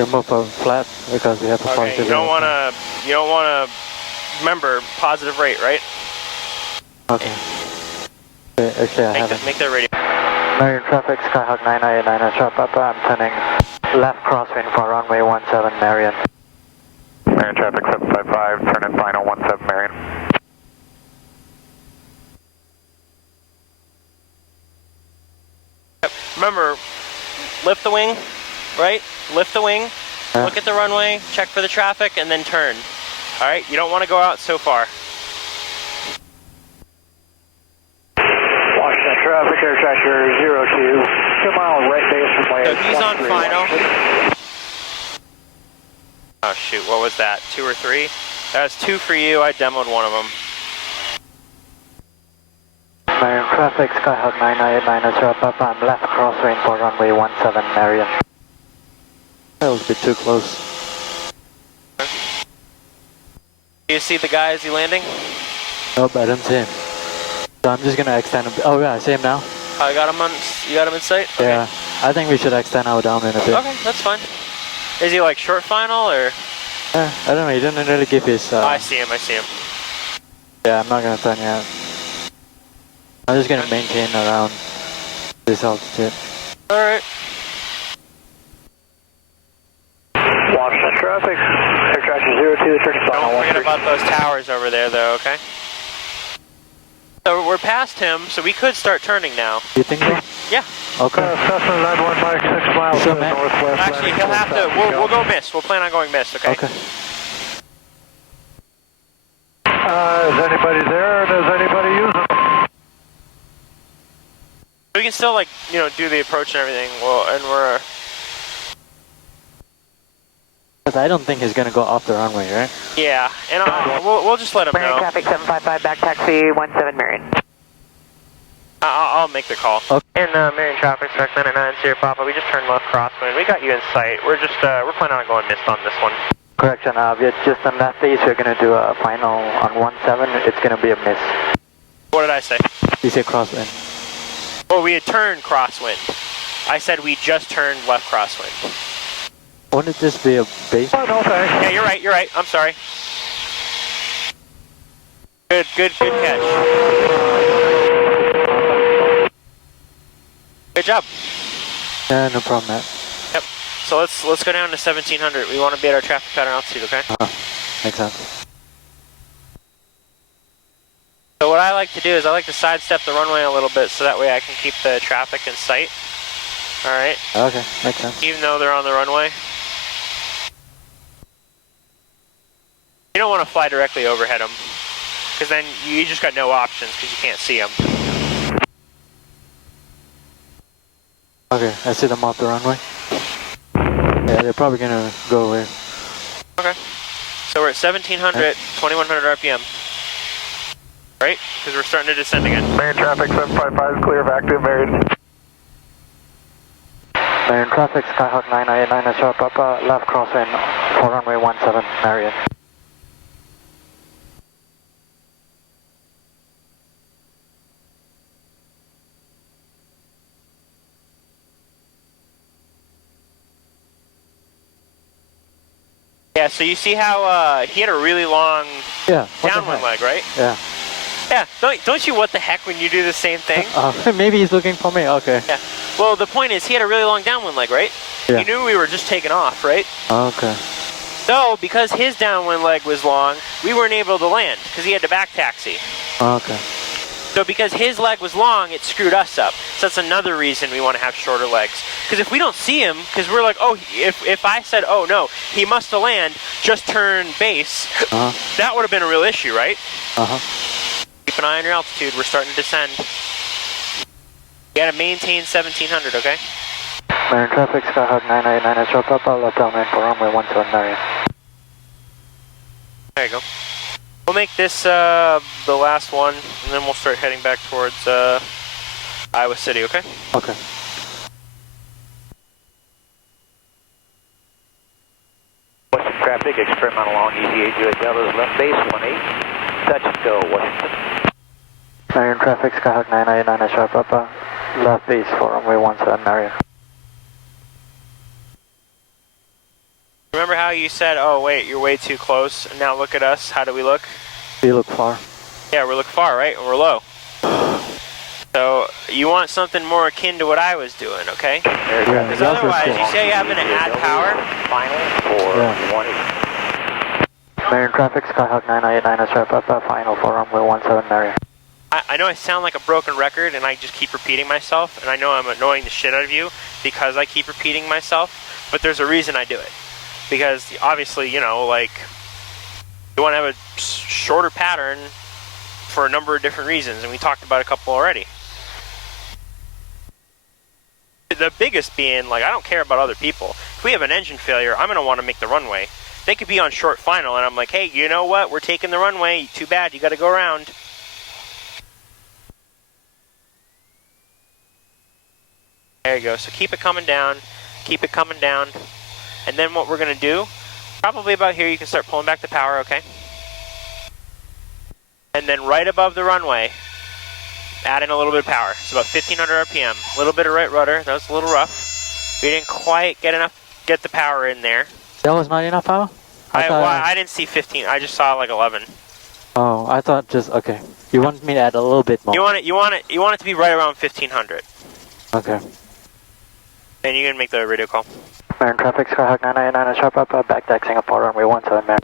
remove a flap because we have a positive. You don't wanna remember positive rate, right? Okay. Actually, I haven't. Make that radio. Marion traffic, Skyhawk 999 Charlie Papa. I'm turning left crosswind for runway 17 Marion. Marion traffic 755, turn in final 17 Marion. Yep. Remember, lift the wing, right? Lift the wing, look at the runway, check for the traffic, and then turn. All right, you don't want to go out so far. Washington traffic, air tractor 02, 2 mile right base from way. So he's on final. Oh shoot, what was that? 2 or 3? That was 2 for you, I demoed one of them. Marion traffic, Skyhawk 999 Charlie Papa. I'm left crosswind for runway 17 Marion. That was a bit too close. Do you see the guy as he landing? Nope, I don't see him. So I'm just gonna extend him. Oh yeah, I see him now. I got him on. You got him in sight? Okay. Yeah, I think we should extend our downwind a bit. Okay, that's fine. Is he like short final or? I don't know, he didn't really give his... I see him, I see him. Yeah, I'm not gonna turn yet. I'm just gonna maintain around this altitude. Alright. Washington traffic, air tractor 02, turn final. Don't forget about those towers over there though, okay? So we're past him, so we could start turning now. You think so? Yeah. Okay. Cessna 91 Mike, 6 miles to the northwest. Actually, he'll have to, we'll go mist. We'll plan on going mist, okay? Okay. Is anybody there, or does anybody use them? We can still, like, you know, do the approach and everything. Well, and we're... Because I don't think he's gonna go off the runway, right? Yeah, and we'll just let him Marion know. traffic 755, back taxi 17 Marion. I'll make the call. Okay. And Marion traffic, Shark 99 Sierra Papa, we just turned left crosswind. We got you in sight. We're just, we're planning on going mist on this one. Correction, we're just on that phase, we're gonna do a final on 17, it's gonna be a miss. What did I say? You say crosswind. Well, we had turned crosswind. I said we just turned left crosswind. Wouldn't this be a base? Oh, no thanks. Yeah, you're right, I'm sorry. Good catch. Good job. Yeah, no problem, Matt. Yep. So let's go down to 1700. We want to be at our traffic pattern altitude, okay? Makes sense. So what I like to do is I like to sidestep the runway a little bit so that way I can keep the traffic in sight. Alright? Okay, makes sense. Even though they're on the runway. You don't want to fly directly overhead them, because then you just got no options because you can't see them. Okay, I see them off the runway. Yeah, they're probably gonna go away. Okay. So we're at 1700, 2100 RPM. Right? Because we're starting to descend again. Marion traffic 755 is clear of active Marion. Marion traffic, Skyhawk 999 Charlie Papa, left crosswind for runway 17 Marion. Yeah, so you see how he had a really long downwind leg, right? Yeah. Yeah, don't you what the heck when you do the same thing? Maybe he's looking for me, okay. Yeah. Well, the point is he had a really long downwind leg, right? Yeah. He knew we were just taking off, right? Okay. So, because his downwind leg was long, we weren't able to land because he had to back taxi. Okay. So because his leg was long, it screwed us up. So that's another reason we want to have shorter legs. Because if we don't see him, because we're like, oh, if I said, oh no, he must have landed, just turn base, that would have been a real issue, right? Keep an eye on your altitude. We're starting to descend. You gotta maintain 1700, okay? Marine traffic, Skyhawk 989 is drop up, left downwind for runway 17 Marion. There you go. We'll make this the last one, and then we'll start heading back towards Iowa City, okay? Okay. Western traffic, experimental long ETA Juliet Delta is left base 18, touch and go, Washington. Marion traffic, Skyhawk 989 is drop up, left base for runway 17 Marion. Remember how you said, oh wait, you're way too close, and now look at us, how do we look? We look far. Yeah, we look far, right? And we're low. So, you want something more akin to what I was doing, okay? Because otherwise, you say I'm going to add power. Final for 20. Marion traffic, Skyhawk 989 is drop up, final for runway 17 Marion. I know I sound like a broken record, and I just keep repeating myself, and I know I'm annoying the shit out of you because I keep repeating myself, but there's a reason I do it. Because obviously, you know, like, you want to have a shorter pattern for a number of different reasons, and we talked about a couple already. The biggest being, like, I don't care about other people. If we have an engine failure, I'm going to want to make the runway. They could be on short final, and I'm like, hey, you know what? We're taking the runway. Too bad. You got to go around. There you go. So keep it coming down. Keep it coming down. And then what we're going to do, probably about here, you can start pulling back the power, okay? And then right above the runway, add in a little bit of power. It's about 1500 RPM. A little bit of right rudder. That was a little rough. We didn't quite get the power in there. That was not enough power? I didn't see 15. I just saw like 11. Oh, I thought just, okay. You want me to add a little bit more? You want it to be right around 1500. Okay. And you can make the radio call. Marion traffic, Skyhawk 999 is drop up, back deck Singapore, runway 17 Marion.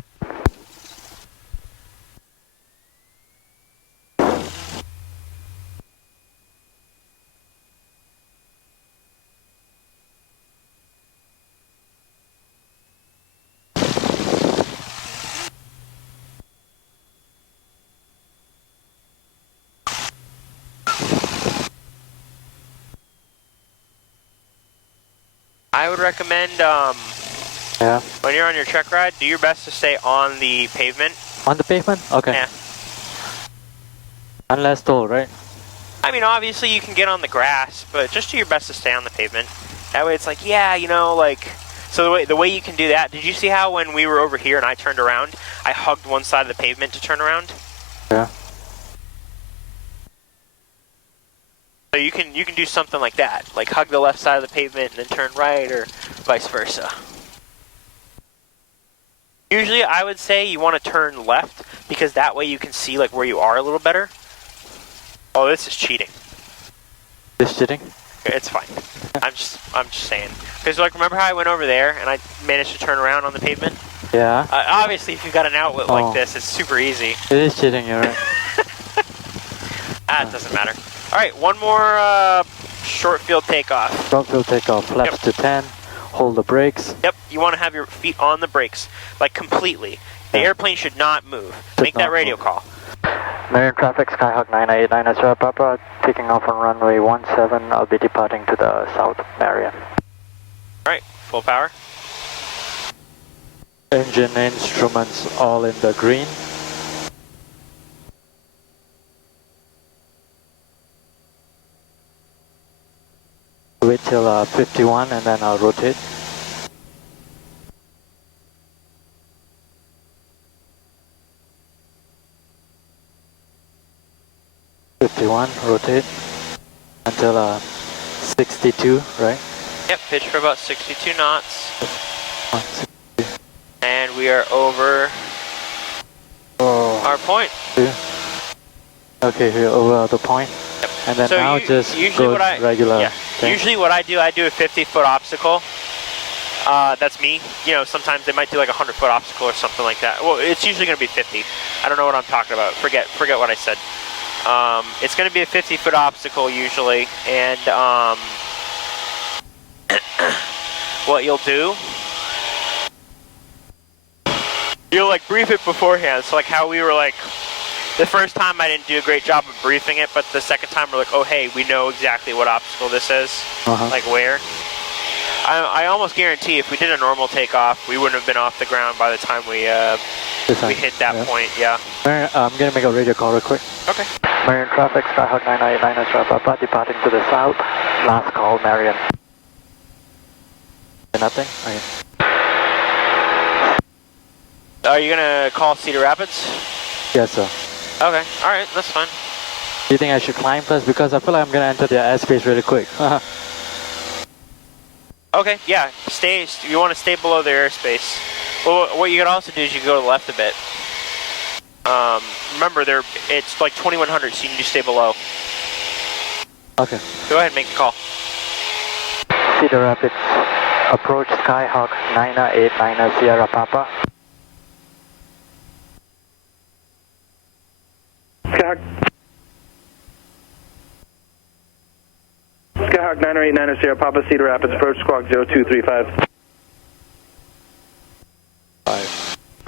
I would recommend, when you're on your check ride, do your best to stay on the pavement. On the pavement? Okay. Yeah. Unless toll, right? I mean, obviously you can get on the grass, but just do your best to stay on the pavement. That way it's like, yeah, you know, like, so the way you can do that, did you see how when we were over here and I turned around, I hugged one side of the pavement to turn around? Yeah. So you can do something like that, like hug the left side of the pavement and then turn right, or vice versa. Usually I would say you want to turn left, because that way you can see like where you are a little better. Oh, this is cheating. This cheating? It's fine. I'm just saying. Because like, remember how I went over there and I managed to turn around on the pavement? Yeah. Obviously, if you've got an outlet like this, it's super easy. It is cheating, you're right. It doesn't matter. All right, one more short field takeoff. Short field takeoff, flaps to 10, hold the brakes. Yep, you want to have your feet on the brakes, like completely. The airplane should not move. Make that radio call. Marion traffic, Skyhawk 989 is Sierra Papa, taking off on runway 17. I'll be departing to the south, Marion. All right, full power. Engine instruments all in the green. Wait till 51 and then I'll rotate. Rotate until 62, right? Yep, pitch for about 62 knots. And we are over our point. Okay, we're over the point. Yep. And then so now just go regular. Yeah. Usually what I do a 50-foot obstacle. That's me. You know, sometimes they might do like a 100-foot obstacle or something like that. Well, it's usually going to be 50. I don't know what I'm talking about. Forget what I said. It's going to be a 50-foot obstacle usually, and what you'll do, you'll like brief it beforehand. So like how we were like The first time I didn't do a great job of briefing it, but the second time we're like, oh hey, we know exactly what obstacle this is, like where. I almost guarantee if we did a normal takeoff, we wouldn't have been off the ground by the time we hit that point. Yeah. Marion, I'm gonna make a radio call real quick. Okay. Marion traffic, Skyhawk 989 Sierra Papa, departing to the south. Last call, Marion. Nothing? Okay. Are you gonna call Cedar Rapids? Yes, sir. Okay. All right. That's fine. Do you think I should climb first? Because I feel like I'm gonna enter their airspace really quick. Okay. Yeah. Stay. You want to stay below their airspace. Well, what you could also do is you can go to the left a bit. Remember, it's like 2100, so you can just stay below. Okay. Go ahead and make the call. Cedar Rapids, approach Skyhawk 989 Sierra Papa. Skyhawk 989 Sierra Papa, Cedar Rapids, approach squawk 0235.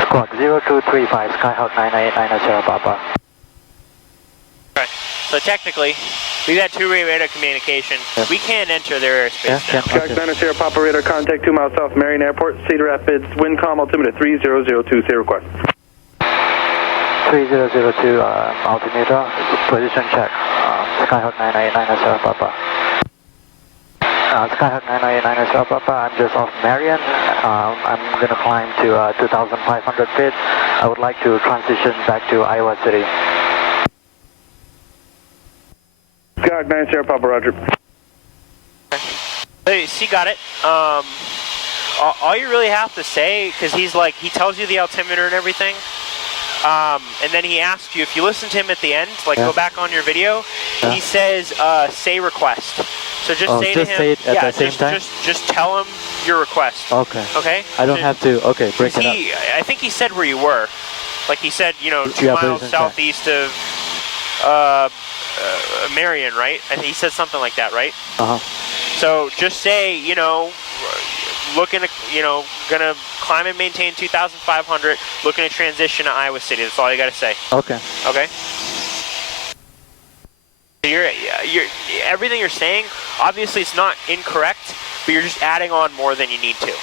Squawk 0235, Skyhawk 989 Sierra Papa. Okay, so technically, we've had two-way radar communication. Yeah. We can't enter their airspace now. Skyhawk 9 Sierra Papa, radar contact 2 miles south Marion Airport, Cedar Rapids, wind calm altimeter 3002, say request. 3002 altimeter, position check, Skyhawk 989 Sierra Papa. Skyhawk 989 Sierra Papa, I'm just off Marion. I'm going to climb to 2,500 feet. I would like to transition back to Iowa City. Skyhawk 9 Sierra Papa, roger. Okay. Hey, see, got it. All you really have to say, because he tells you the altimeter and everything, and then he asks you, if you listen to him at the end, go back on your video, he says, say request. So just say to him, say it at the same time? Just tell him your request. Okay. Okay? I don't have to, break it up. I think he said where you were. Like he said, 2 miles southeast of Marion, right? I think he said something like that, right? So just say, looking to, gonna climb and maintain 2,500, looking to transition to Iowa City. That's all you gotta say. Okay. Okay? Everything you're saying, obviously it's not incorrect, but you're just adding on more than you need to.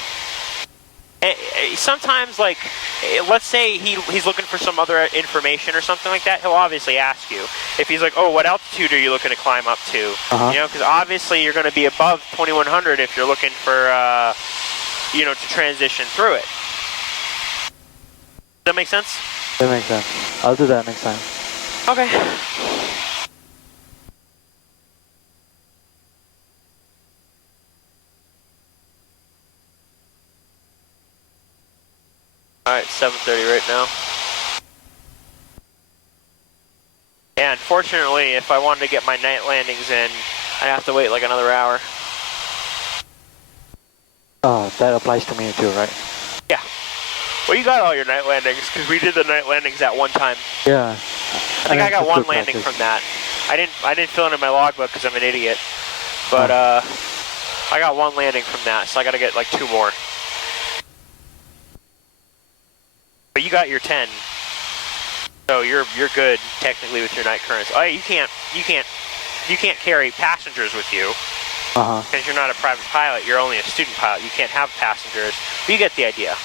And sometimes, let's say he's looking for some other information or something like that, he'll obviously ask you. If he's like, oh, what altitude are you looking to climb up to? Because obviously you're going to be above 2,100 if you're looking for, to transition through it. Does that make sense? That makes sense. I'll do that next time. Okay. Alright, 7:30 right now. Yeah, unfortunately, if I wanted to get my night landings in, I'd have to wait like another hour. Oh, that applies to me too, right? Yeah. Well, you got all your night landings, because we did the night landings at one time. Yeah. I think I got one landing from that. I didn't fill it in my logbook because I'm an idiot. But I got one landing from that, so I got to get like 2 more. But you got your 10, so you're good technically with your night currents. Oh, you can't carry passengers with you because you're not a private pilot. You're only a student pilot. You can't have passengers. But you get the idea.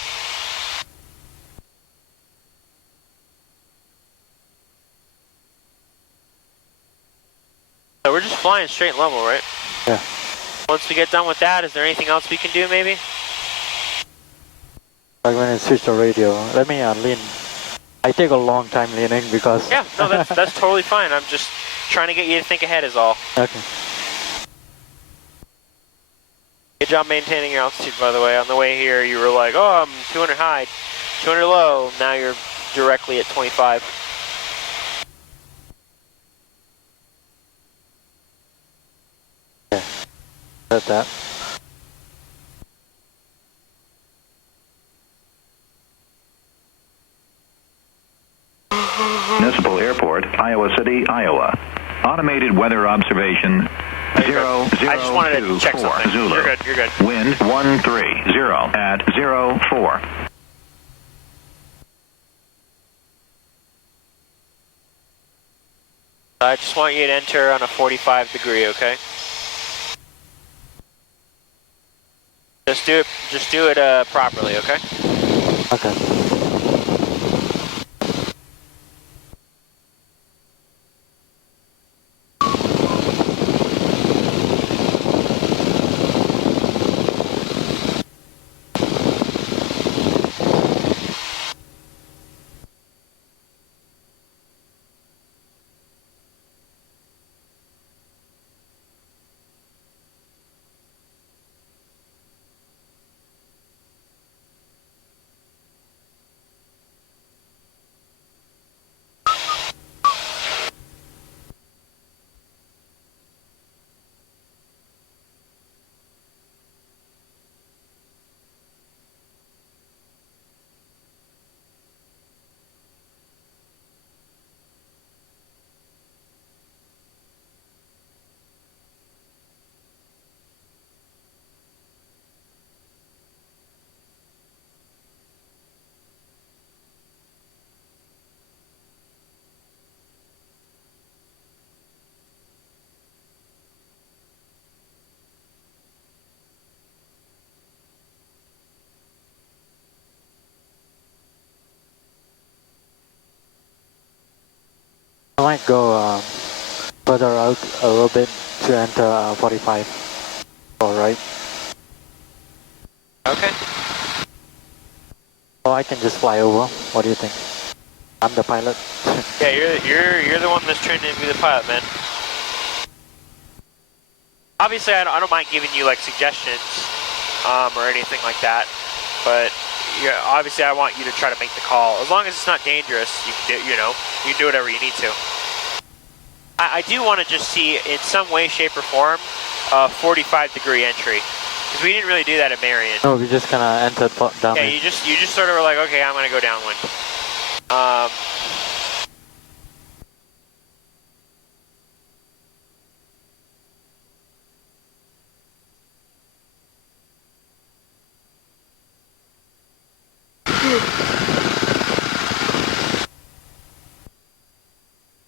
So we're just flying straight and level, right? Yeah. Once we get done with that, is there anything else we can do, maybe? I'm going to switch the radio. Let me lean. I take a long time leaning because... Yeah, no, that's totally fine. I'm just trying to get you to think ahead is all. Okay. Good job maintaining your altitude, by the way. On the way here, you were like, oh, I'm 200 high, 200 low. Now you're directly at 25. Yeah, got that. Municipal Airport, Iowa City, Iowa. Automated weather observation 002 I just wanted to check something. Zulu. You're good. Wind 130 at 04. I just want you to enter on a 45 degree, okay? Just do it properly, okay? Okay. I might go further out a little bit to enter 45. Alright. Okay. Or I can just fly over. What do you think? I'm the pilot. Yeah, you're the one that's trained to be the pilot, man. Obviously, I don't mind giving you like suggestions or anything like that, but yeah, obviously I want you to try to make the call. As long as it's not dangerous, you can do, you can do whatever you need to. I do want to just see, in some way, shape, or form, a 45 degree entry, because we didn't really do that at Marion. No, we just kind of entered downwind. Yeah, you just sort of were like, okay, I'm gonna go downwind.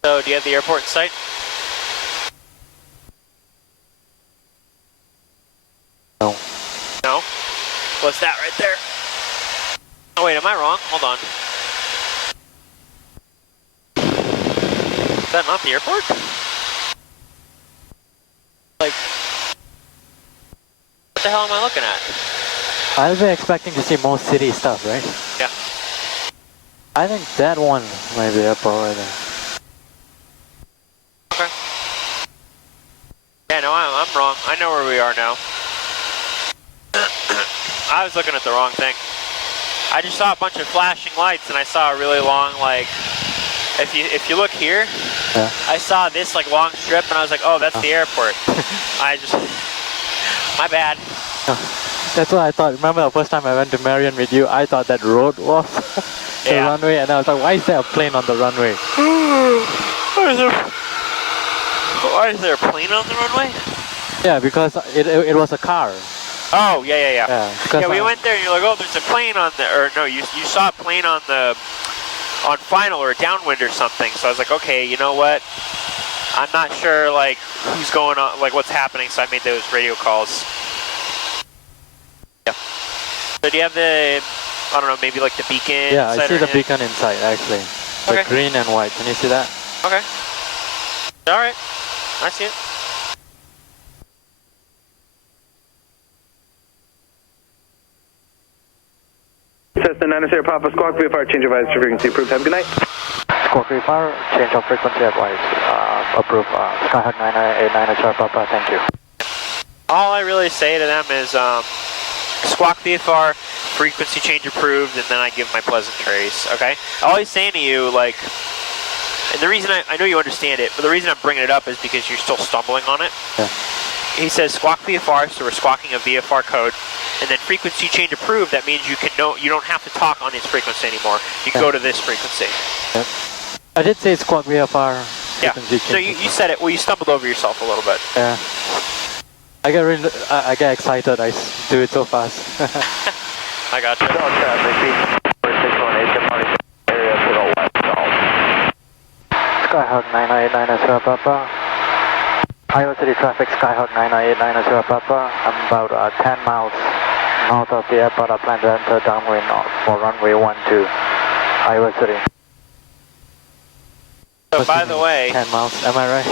So, do you have the airport in sight? No. No? What's that right there? Oh wait, am I wrong? Hold on. Is that not the airport? Like, what the hell am I looking at? I'll be expecting to see more city stuff, right? Yeah. I think that one might be airport right there. Okay. Yeah, no, I'm wrong. I know where we are now. I was looking at the wrong thing. I just saw a bunch of flashing lights and I saw a really long, like, if you look here, yeah. I saw this like long strip and I was like, oh, that's the airport. My bad. That's what I thought. Remember the first time I went to Marion with you, I thought that road was the runway, and I was like, why is there a plane on the runway? Why is there a plane on the runway? Yeah, because it was a car. Oh, yeah. Yeah, we went there and you're like, oh, there's a plane on the, or no, you saw a plane on final or downwind or something. So I was like, okay, you know what? I'm not sure, like, who's going on, like, what's happening, so I made those radio calls. Yeah. So do you have the, I don't know, maybe like the beacon? Yeah, I see the beacon inside, actually. Okay. The green and white. Can you see that? Okay. Alright. I see it. Cessna 90 Papa Squawk VFR, change of advisory frequency approved. Have a good night. Squawk VFR, change of frequency advice. Approved. Skyhawk 9989 Papa, thank you. All I really say to them is Squawk VFR, frequency change approved, and then I give my pleasantries, okay? I'm always saying to you, like, and the reason I know you understand it, but the reason I'm bringing it up is because you're still stumbling on it. Yeah. He says Squawk VFR, so we're squawking a VFR code, and then frequency change approved, that means you don't have to talk on this frequency anymore. You can go to this frequency. Yep. I did say Squawk VFR. Yeah, so you said it, well, you stumbled over yourself a little bit. Yeah. I get excited, I do it so fast. I got you. Skyhawk 9989 Sierra Papa. Iowa City traffic, Skyhawk 998 Sierra Papa. I'm about 10 miles north of the airport. I plan to enter downwind for runway 12, Iowa City. So by the way, 10 miles, am I right?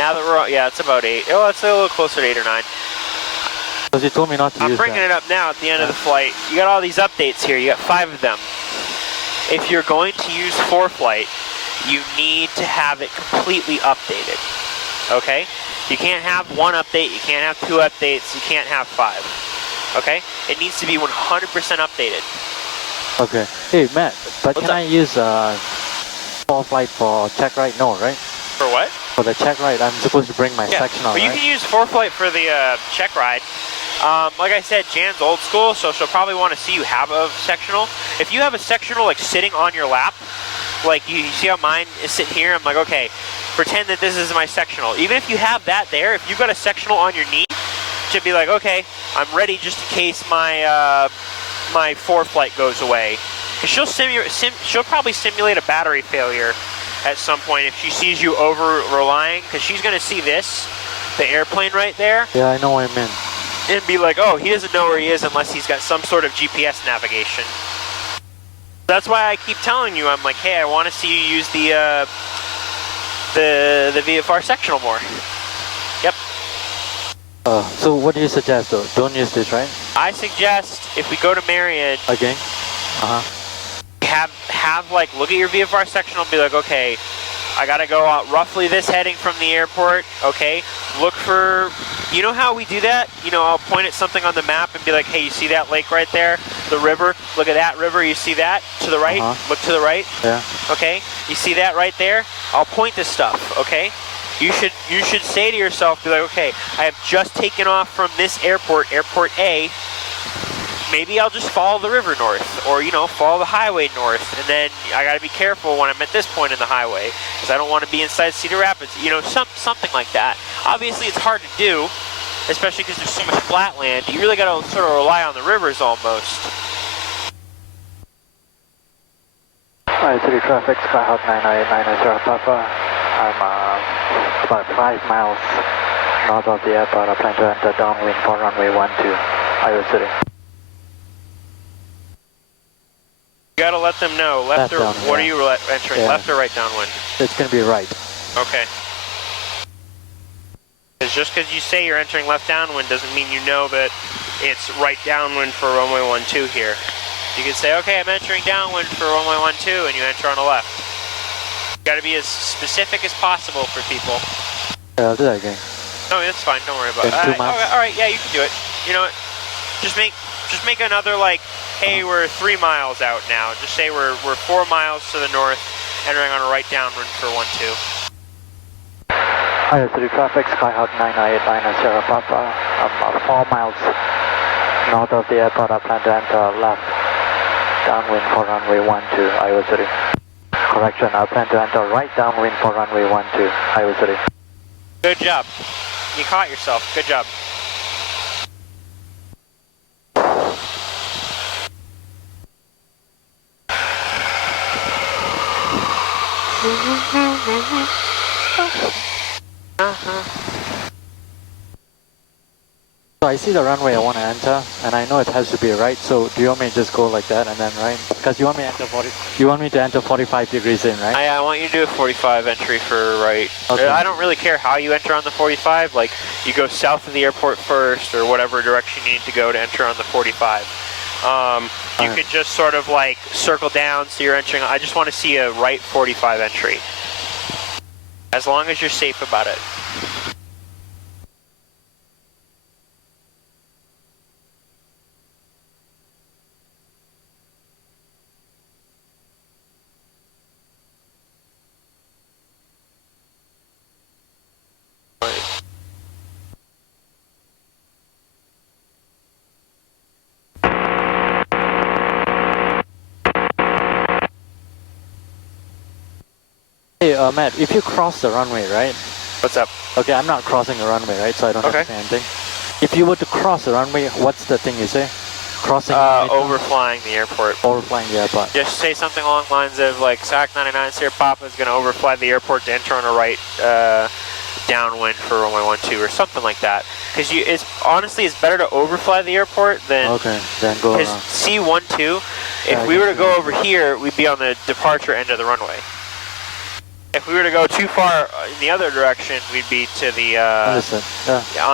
now that we're, yeah, it's about 8. Oh, it's a little closer to 8 or 9. Because you told me not to use I'm bringing it up now at the end of the flight. You got all these updates here. You got 5 of them. If you're going to use ForeFlight, you need to have it completely updated. Okay? You can't have 1 update, you can't have 2 updates, you can't have 5. Okay? It needs to be 100% updated. Okay. Hey, Matt, but What's can up? I use ForeFlight for Checkride? No, right? For what? For the Checkride, I'm supposed to bring my sectional, but you right? can use ForeFlight for the Checkride. Like I said, Jan's old school, so she'll probably want to see you have a sectional. If you have a sectional like sitting on your lap, like you see how mine is sitting here, I'm like, okay, pretend that this is my sectional. Even if you have that there, if you've got a sectional on your knee, should be like, okay, I'm ready just in case my my ForeFlight goes away. Because she'll probably simulate a battery failure at some point if she sees you over relying, because she's going to see this, the airplane right there. Yeah, I know what I meant. And be like, oh, he doesn't know where he is unless he's got some sort of GPS navigation. That's why I keep telling you, I'm like, hey, I want to see you use the VFR sectional more. Yep. So what do you suggest though? Don't use this, right? I suggest if we go to Marion, Again? have like, look at your VFR sectional and be like, okay, I gotta go out roughly this heading from the airport, okay? Look for, you know how we do that? You know, I'll point at something on the map and be like, hey, you see that lake right there? The river, look at that river, you see that? To the right, look to the right. Yeah. Okay, you see that right there? I'll point to stuff, okay? You should say to yourself, be like, okay, I have just taken off from this airport, airport A, maybe I'll just follow the river north, or, you know, follow the highway north, and then I gotta be careful when I'm at this point in the highway, because I don't want to be inside Cedar Rapids, you know, something like that. Obviously, it's hard to do, especially because there's so much flat land. You really gotta sort of rely on the rivers almost. Iowa City traffic, Skyhawk 998 Sierra Papa. I'm about 5 miles north of the airport. I plan to enter downwind for runway 12, Iowa City. You gotta let them know. Left or downwind, what are you entering? Yeah. Left or right downwind? It's going to be right. Okay. Because just because you say you're entering left downwind doesn't mean you know that it's right downwind for runway 12 here. You can say, okay, I'm entering downwind for runway 12, and you enter on the left. You gotta be as specific as possible for people. Yeah, I'll do that again. No, that's fine. Don't worry about it. In 2 miles? All right, yeah, you can do it. You know what? Just make another, like, hey, we're 3 miles out now. Just say we're 4 miles to the north, entering on a right downwind for 12. Iowa City traffic, Skyhawk 998 Sierra Papa. I'm 4 miles north of the airport. I plan to enter left downwind for runway 12, Iowa City. Correction, I plan to enter right downwind for runway 12, Iowa City. Good job. You caught yourself. Good job. So I see the runway I want to enter, and I know it has to be right. So do you want me to just go like that and then right? Because you want me to enter 45 degrees in, right? I want you to do a 45 entry for right. Okay. I don't really care how you enter on the 45. Like, you go south of the airport first, or whatever direction you need to go to enter on the 45. You could just sort of like circle down so you're entering. I just want to see a right 45 entry. As long as you're safe about it. Hey, Matt, if you cross the runway, right? What's up? Okay, I'm not crossing the runway, right? So I don't have to say anything. If you were to cross the runway, what's the thing you say? crossing? Overflying the airport. Overflying the airport. Just say something along the lines of like SAC 99 Sierra Papa is going to overfly the airport to enter on a right downwind for runway 12 or something like that. Because it's honestly it's better to overfly the airport than go because C12. If we were to go over here, we'd be on the departure end of the runway. If we were to go too far in the other direction, we'd be to the on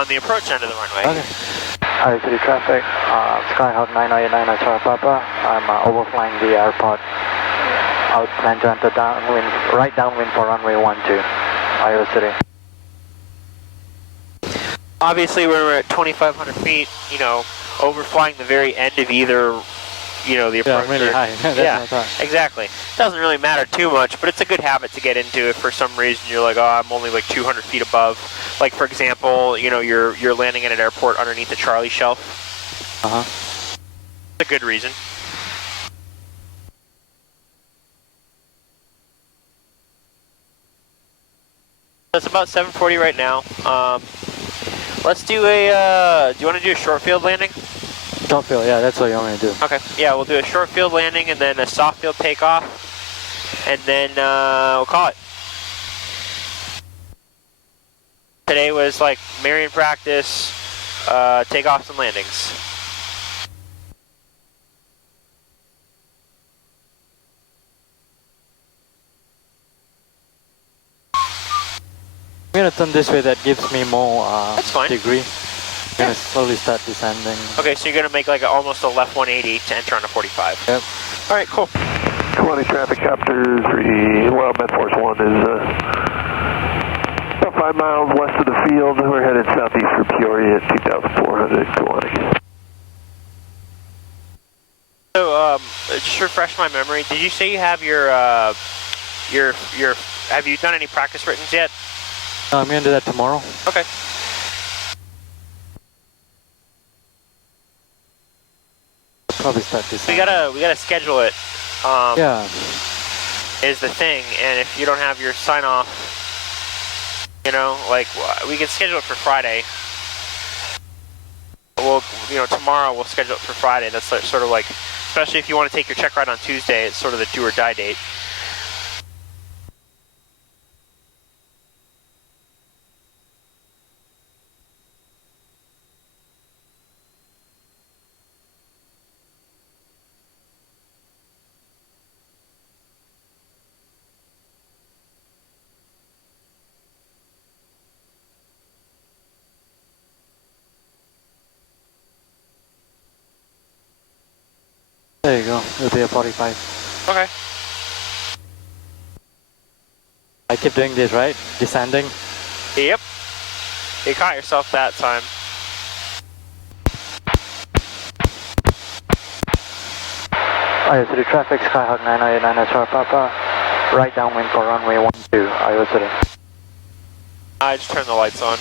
the approach end of the runway. Okay. Hi, city traffic. Skyhawk 9089 Sierra Papa. I'm overflying the airport. I would plan to enter downwind, right downwind for runway 12, Iowa City. Obviously, when we're at 2,500 feet, you know, overflying the very end of either, you know, the approach. Yeah, really high. Yeah, exactly. Doesn't really matter too much, but it's a good habit to get into if for some reason you're like, oh, I'm only like 200 feet above. Like, for example, you know, you're landing at an airport underneath the Charlie shelf. It's a good reason. It's about 7:40 right now. Let's do a, do you want to do a short field landing? Short field, yeah, that's what you want me to do. Okay, yeah, we'll do a short field landing and then a soft field takeoff, and then we'll call it. Today was like Marion practice, takeoffs and landings. I'm going to turn this way, that gives me more That's fine. degree. I'm going to slowly start descending. Okay, so you're going to make like almost a left 180 to enter on a 45. Yep. All right, cool. 20 traffic copter 3, well, Medforce 1 is about 5 miles west of the field. We're headed southeast for Peoria at 2,420. So, just refresh my memory. Did you say you have your have you done any practice writtens yet? No, I'm going to do that tomorrow. Okay. Probably start this. We gotta schedule it. Yeah. Is the thing, and if you don't have your sign off, you know, like we can schedule it for Friday. We'll, you know, tomorrow we'll schedule it for Friday. That's like, sort of like, especially if you want to take your check ride on Tuesday, it's sort of the do or die date. There you go. It'll be a 45. Okay. I keep doing this, right? Descending. Yep. You caught yourself that time. Iowa City traffic, Skyhawk 9089 Sierra Papa. Right downwind for runway 12, Iowa City. I just turned the lights on.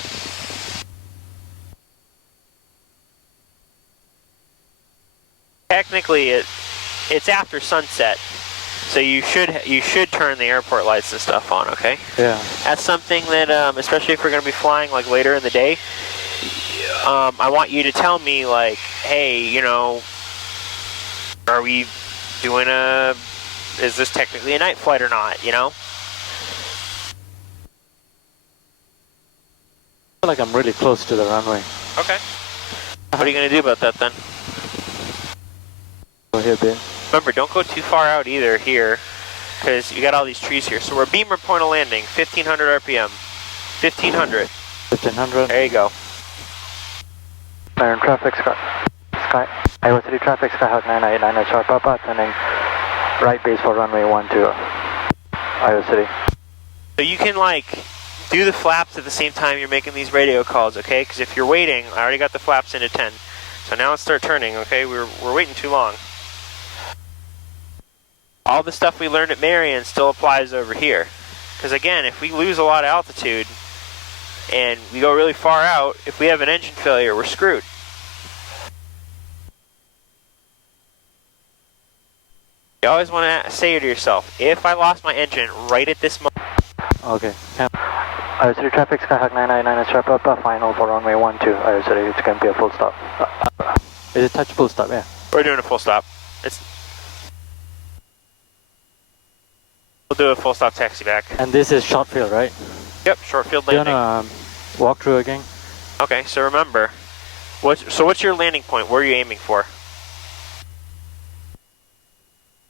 Technically, it's after sunset, so you should turn the airport lights and stuff on. Okay. Yeah. That's something that, especially if we're going to be flying like later in the day, I want you to tell me like, hey, you know, are we doing is this technically a night flight or not? You know. I feel like I'm really close to the runway. Okay. What are you going to do about that then? Go here, Ben. Remember, don't go too far out either here, because you got all these trees here. So we're beamer point of landing, 1,500 RPM. 1,500. 1,500. There you go. Iron traffic, Iowa City traffic, Skyhawk 989 Sierra Papa, turning right base for runway 12, Iowa City. So you can like do the flaps at the same time you're making these radio calls, okay? Because if you're waiting, I already got the flaps into 10. So now let's start turning, okay? We're waiting too long. All the stuff we learned at Marion still applies over here. Because again, if we lose a lot of altitude and we go really far out, if we have an engine failure, we're screwed. You always want to say to yourself, if I lost my engine right at this moment. Okay. Iowa City traffic, Skyhawk 999 Sierra Papa, final for runway 12, Iowa City. It's going to be a full stop. Is it touch full stop? Yeah. We're doing a full stop. We'll do a full stop taxi back. And this is short field, right? Yep, short field Do you landing. wanna walk through again? Okay, so remember, what's your landing point? Where are you aiming for?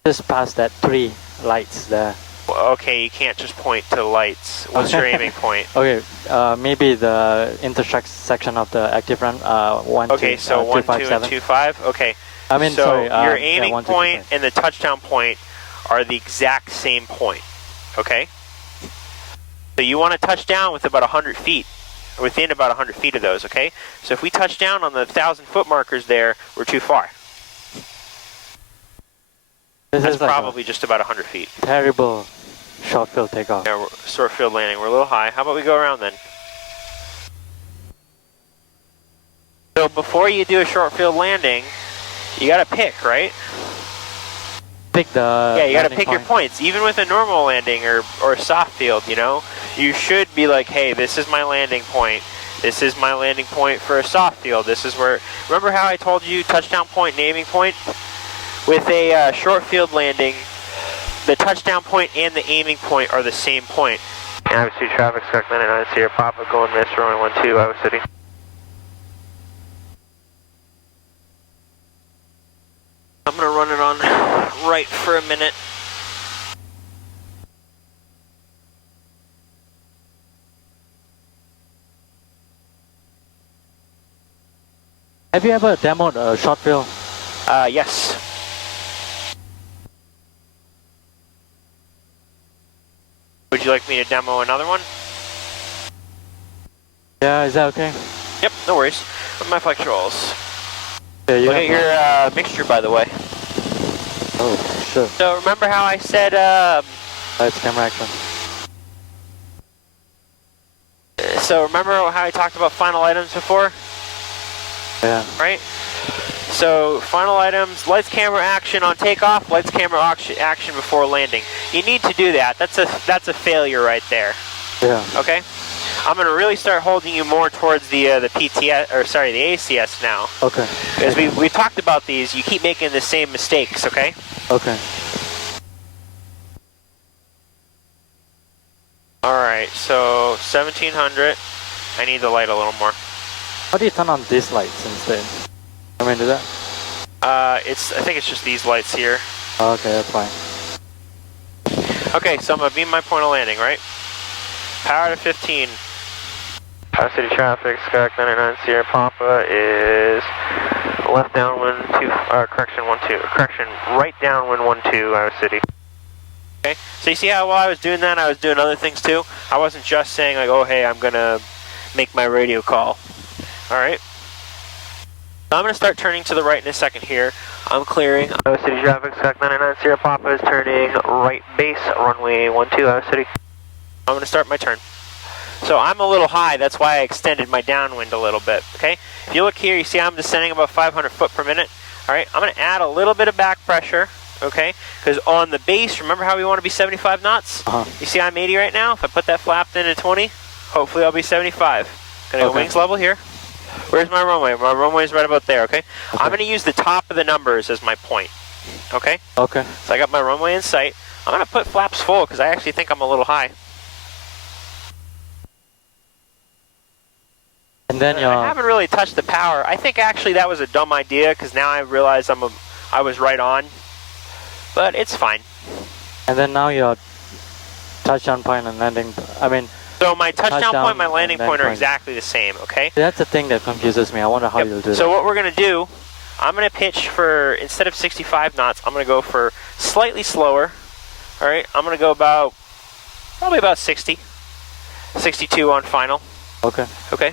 Just past that 3 lights there. Well, okay, you can't just point to the lights. What's your aiming point? Okay, maybe the intersection of the active run 1, Okay, 2, so 1, 2, 257. and 25. Okay. I mean, so sorry, your yeah, aiming 1, 2, point 25. and the touchdown point are the exact same point. Okay. So you want to touch down with about 100 feet, within about 100 feet of those. Okay. So if we touch down on the 1,000-foot markers there, we're too far. This That's is like probably just about 100 feet. terrible short field takeoff. Yeah, we're short field landing. We're a little high. How about we go around then? So before you do a short field landing, you got to pick, right? Pick the Yeah, you got to landing pick your point. points. Even with a normal landing or a soft field, you know, you should be like, hey, this is my landing point. This is my landing point for a soft field. This is where. Remember how I told you touchdown point and aiming point? With a short field landing, the touchdown point and the aiming point are the same point. Iowa City traffic, Skyhawk 99 Sierra Papa, going miss, runway 12, Iowa City. I'm going to run it on right for a minute. Have you ever demoed a short field? Yes. Would you like me to demo another one? Yeah, is that okay? Yep, no worries. My flex rolls. Yeah, you Look at your mixture, by the way. Oh, sure. So remember how I said, Lights, camera, action. so remember how I talked about final items before? Yeah. Right? So final items, lights, camera, action on takeoff, lights, camera, action before landing. You need to do that. That's a failure right there. Yeah. Okay? I'm going to really start holding you more towards the PTS, or sorry, the ACS now. Okay. Because we talked about these, you keep making the same mistakes, okay? Okay. Alright, so 1700. I need the light a little more. How do you turn on these lights instead? I mean, do that? I think it's just these lights here. Oh, okay, that's fine. Okay, so I'm going to beam my point of landing, right? Power to 15. Iowa City traffic, Skyhawk 99 Sierra Papa is left downwind 2, correction, right downwind 12, Iowa City. Okay, so you see how while I was doing that, I was doing other things too? I wasn't just saying like, oh hey, I'm gonna make my radio call. Alright. So I'm gonna start turning to the right in a second here. I'm clearing. Iowa City traffic, Skyhawk 99 Sierra Papa is turning right base, runway 12, Iowa City. I'm gonna start my turn. So I'm a little high, that's why I extended my downwind a little bit, okay? If you look here, you see I'm descending about 500 foot per minute. Alright, I'm going to add a little bit of back pressure, okay? Because on the base, remember how we want to be 75 knots? You see I'm 80 right now? If I put that flap in at 20, hopefully I'll be 75. Gonna go wings level here. Where's my runway? My runway is right about there, okay? I'm going to use the top of the numbers as my point, okay? Okay. So I got my runway in sight. I'm going to put flaps full because I actually think I'm a little high. And then I haven't really touched the power. I think actually that was a dumb idea because now I realize I was right on. But it's fine. And then now your touchdown point and landing. I mean. So my touchdown point and my and landing landing point are point. exactly the same. Okay. That's the thing that confuses me. I wonder how you'll do that. So what we're gonna do, I'm gonna pitch for instead of 65 knots, I'm gonna go for slightly slower. All right. I'm gonna go probably about 60, 62 on final. Okay. Okay.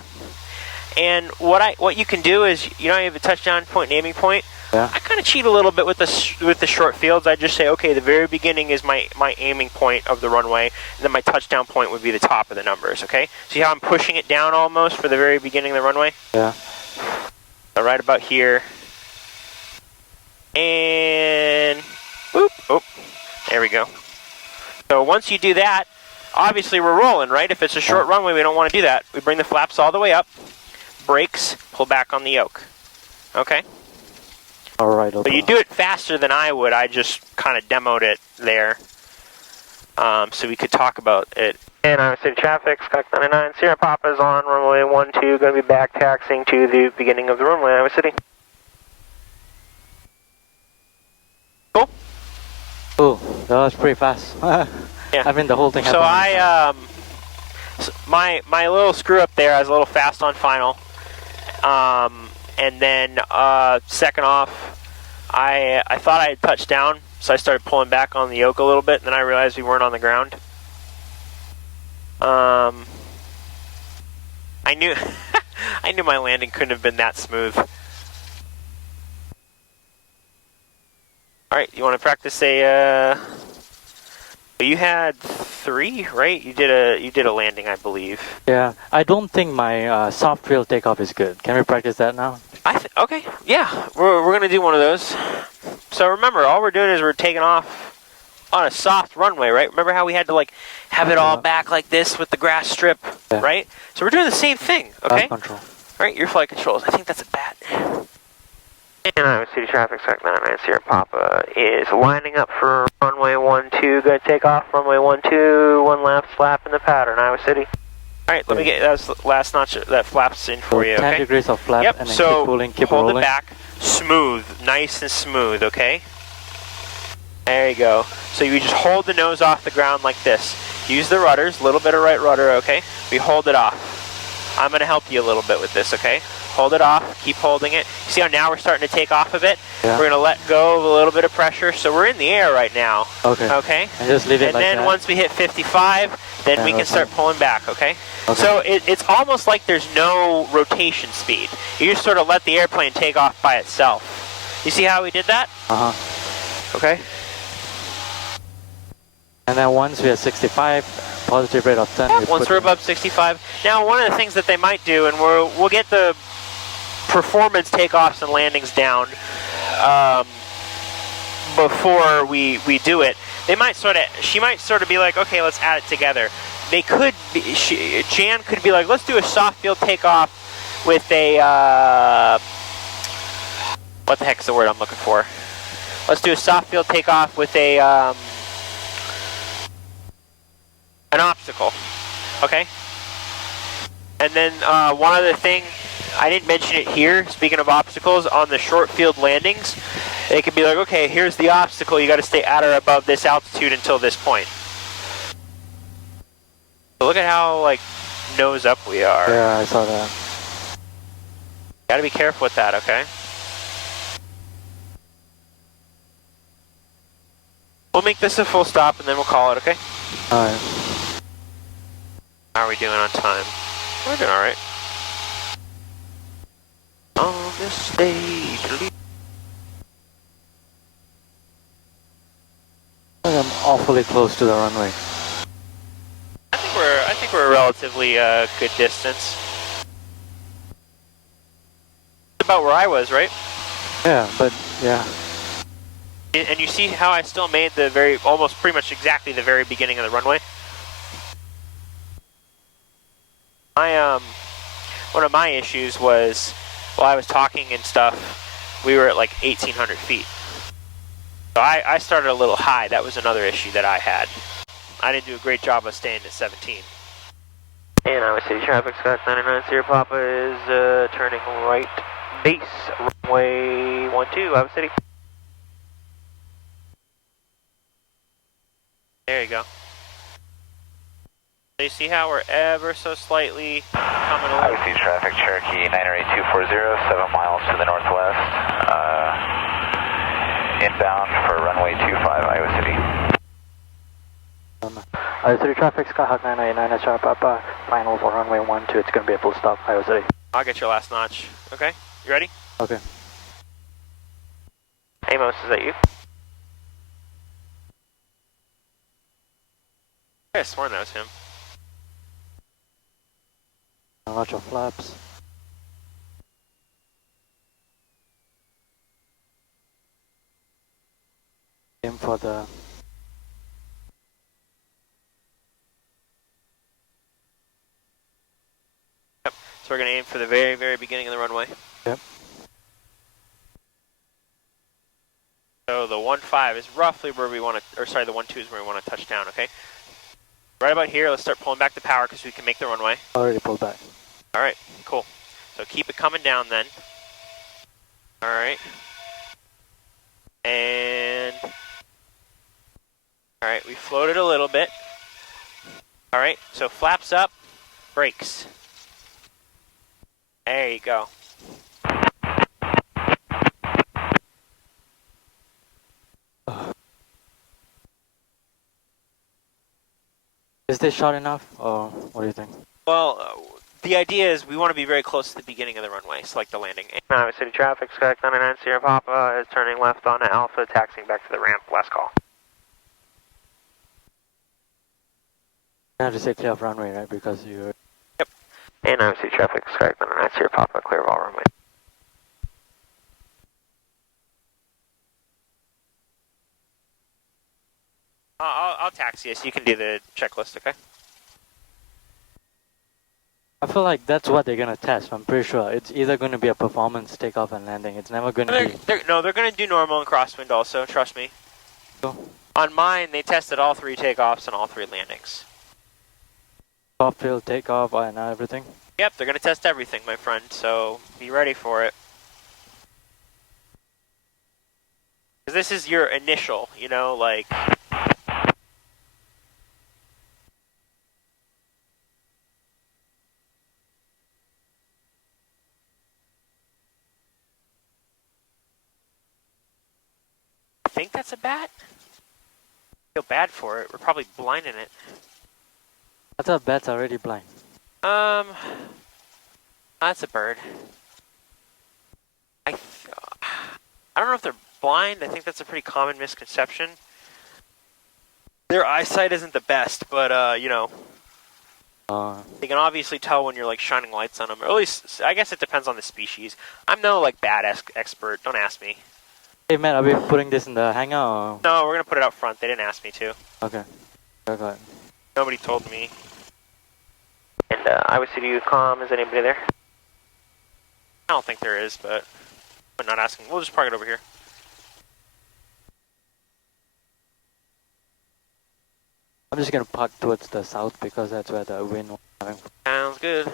And what you can do is, you know, you have a touchdown point and aiming point. Yeah. I kind of cheat a little bit with the short fields. I just say, okay, the very beginning is my aiming point of the runway, and then my touchdown point would be the top of the numbers. Okay. See how I'm pushing it down almost for the very beginning of the runway? Yeah. So right about here. And whoop, oh, there we go. So once you do that, obviously we're rolling, right? If it's a short runway, we don't want to do that. We bring the flaps all the way up. Brakes, pull back on the yoke. Okay? Alright, But you do it faster than I would. I just kind of demoed it there. So we could talk about it. And Iowa City traffic, Skyhawk 99, Sierra Papa's on runway 12, going to be back taxiing to the beginning of the runway, Iowa City. Cool. Cool, that was pretty fast. Yeah. I mean, the whole thing So happened. my little screw up there, I was a little fast on final. And then second off, I thought I had touched down, so I started pulling back on the yoke a little bit, and then I realized we weren't on the ground. I knew I knew my landing couldn't have been that smooth. All right, you want to practice a? You had 3, right? You did a landing, I believe. Yeah, I don't think my soft field takeoff is good. Can we practice that now? Okay, yeah, we're gonna do one of those. So remember, all we're doing is we're taking off on a soft runway, right? Remember how we had to like have it all back like this with the grass strip, right? So we're doing the same thing, okay? Control. All right, your flight controls. I think that's a bat. And Iowa City traffic, Skyhawk 99, Sierra Papa is lining up for runway 12. Going to take off runway 12. One left flap in the pattern, Iowa City. All right, let me get that was the last notch that flaps in for you. 10 degrees of flap, yep. and then So keep pulling, keep hold rolling. it back, smooth, nice and smooth. Okay. There you go. So you just hold the nose off the ground like this. Use the rudders, a little bit of right rudder. Okay. We hold it off. I'm going to help you a little bit with this. Okay. Hold it off. Keep holding it. See how now we're starting to take off a bit? Yeah. We're going to let go of a little bit of pressure. So we're in the air right now. Okay. Okay. And just leave it and like then that. once we hit 55, then we can start pulling back. Okay. Okay. So it's almost like there's no rotation speed. You just sort of let the airplane take off by itself. You see how we did that? Okay. And then once we're at 65, positive rate of 10. Yeah, once we're above 65. Now, one of the things that they might do, and we'll get the performance takeoffs and landings down before we do it. They might she might sort of be like, okay, let's add it together. They could be, Jan could be like, let's do a soft field takeoff with a, what the heck's the word I'm looking for? Let's do a soft field takeoff with a, an obstacle, okay? And then one other thing, I didn't mention it here, speaking of obstacles, on the short field landings, they could be like, okay, here's the obstacle, you gotta stay at or above this altitude until this point. So look at how, like, nose up we are. Yeah, I saw that. Gotta be careful with that, okay? We'll make this a full stop and then we'll call it, okay? Alright. How are we doing on time? We're doing alright. On the stage. I'm awfully close to the runway. I think we're a relatively good distance. About where I was, right? Yeah, but yeah. And you see how I still made the almost pretty much exactly the very beginning of the runway? One of my issues was, while I was talking and stuff, we were at like 1,800 feet. So I started a little high. That was another issue that I had. I didn't do a great job of staying at 17. And Iowa City traffic, Skyhawk 99, Sierra Papa is turning right base, runway 12, Iowa City. There you go. So you see how we're ever so slightly coming away? Iowa City traffic, Cherokee 98240, 7 miles to the northwest. Inbound for runway 25, Iowa City. Iowa City traffic, Skyhawk 999, Sierra Papa, final for runway 12. It's going to be a full stop, Iowa City. I'll get your last notch. Okay, you ready? Okay. Amos, is that you? I could have sworn that was him. A lot of flaps. Aim for the... Yep, so we're going to aim for the very, very beginning of the runway. Yep. 15 is roughly where we want to, or sorry, the 12 is where we want to touch down, okay? Right about here, let's start pulling back the power because we can make the runway. Already pulled back. All right, cool. So keep it coming down then. All right. And, all right, we floated a little bit. All right, so flaps up, brakes. There you go. Is this short enough, or what do you think? Well, the idea is we want to be very close to the beginning of the runway, so like the landing. Iowa City traffic, Sky 99 Sierra Papa is turning left on Alpha, taxiing back to the ramp. Last call. You have to say clear of runway, right? Because you... Yep. And Iowa City traffic, Sky 99 Sierra Papa, clear of all runway. I'll taxi you so you can do the checklist, okay? I feel like that's what they're gonna test. I'm pretty sure it's either gonna be a performance takeoff and landing. It's never gonna be. They're gonna do normal and crosswind also. Trust me. Cool. On mine, they tested all 3 takeoffs and all 3 landings. Top field takeoff and everything. Yep, they're gonna test everything, my friend. So be ready for it. Because this is your initial, you know, like. I think that's a bat. I feel bad for it. We're probably blinding it. I thought bats are already blind. That's a bird. I don't know if they're blind. I think that's a pretty common misconception. Their eyesight isn't the best, but you know, they can obviously tell when you're like shining lights on them. Or at least, I guess it depends on the species. I'm no like bat expert. Don't ask me. Hey Matt, are we putting this in the hangar or? No, we're gonna put it out front. They didn't ask me to. Okay. I got it. Nobody told me. And Iowa City Comm, is anybody there? I don't think there is, but I'm not asking. We'll just park it over here. I'm just gonna park towards the south because that's where the wind was coming from. Sounds good.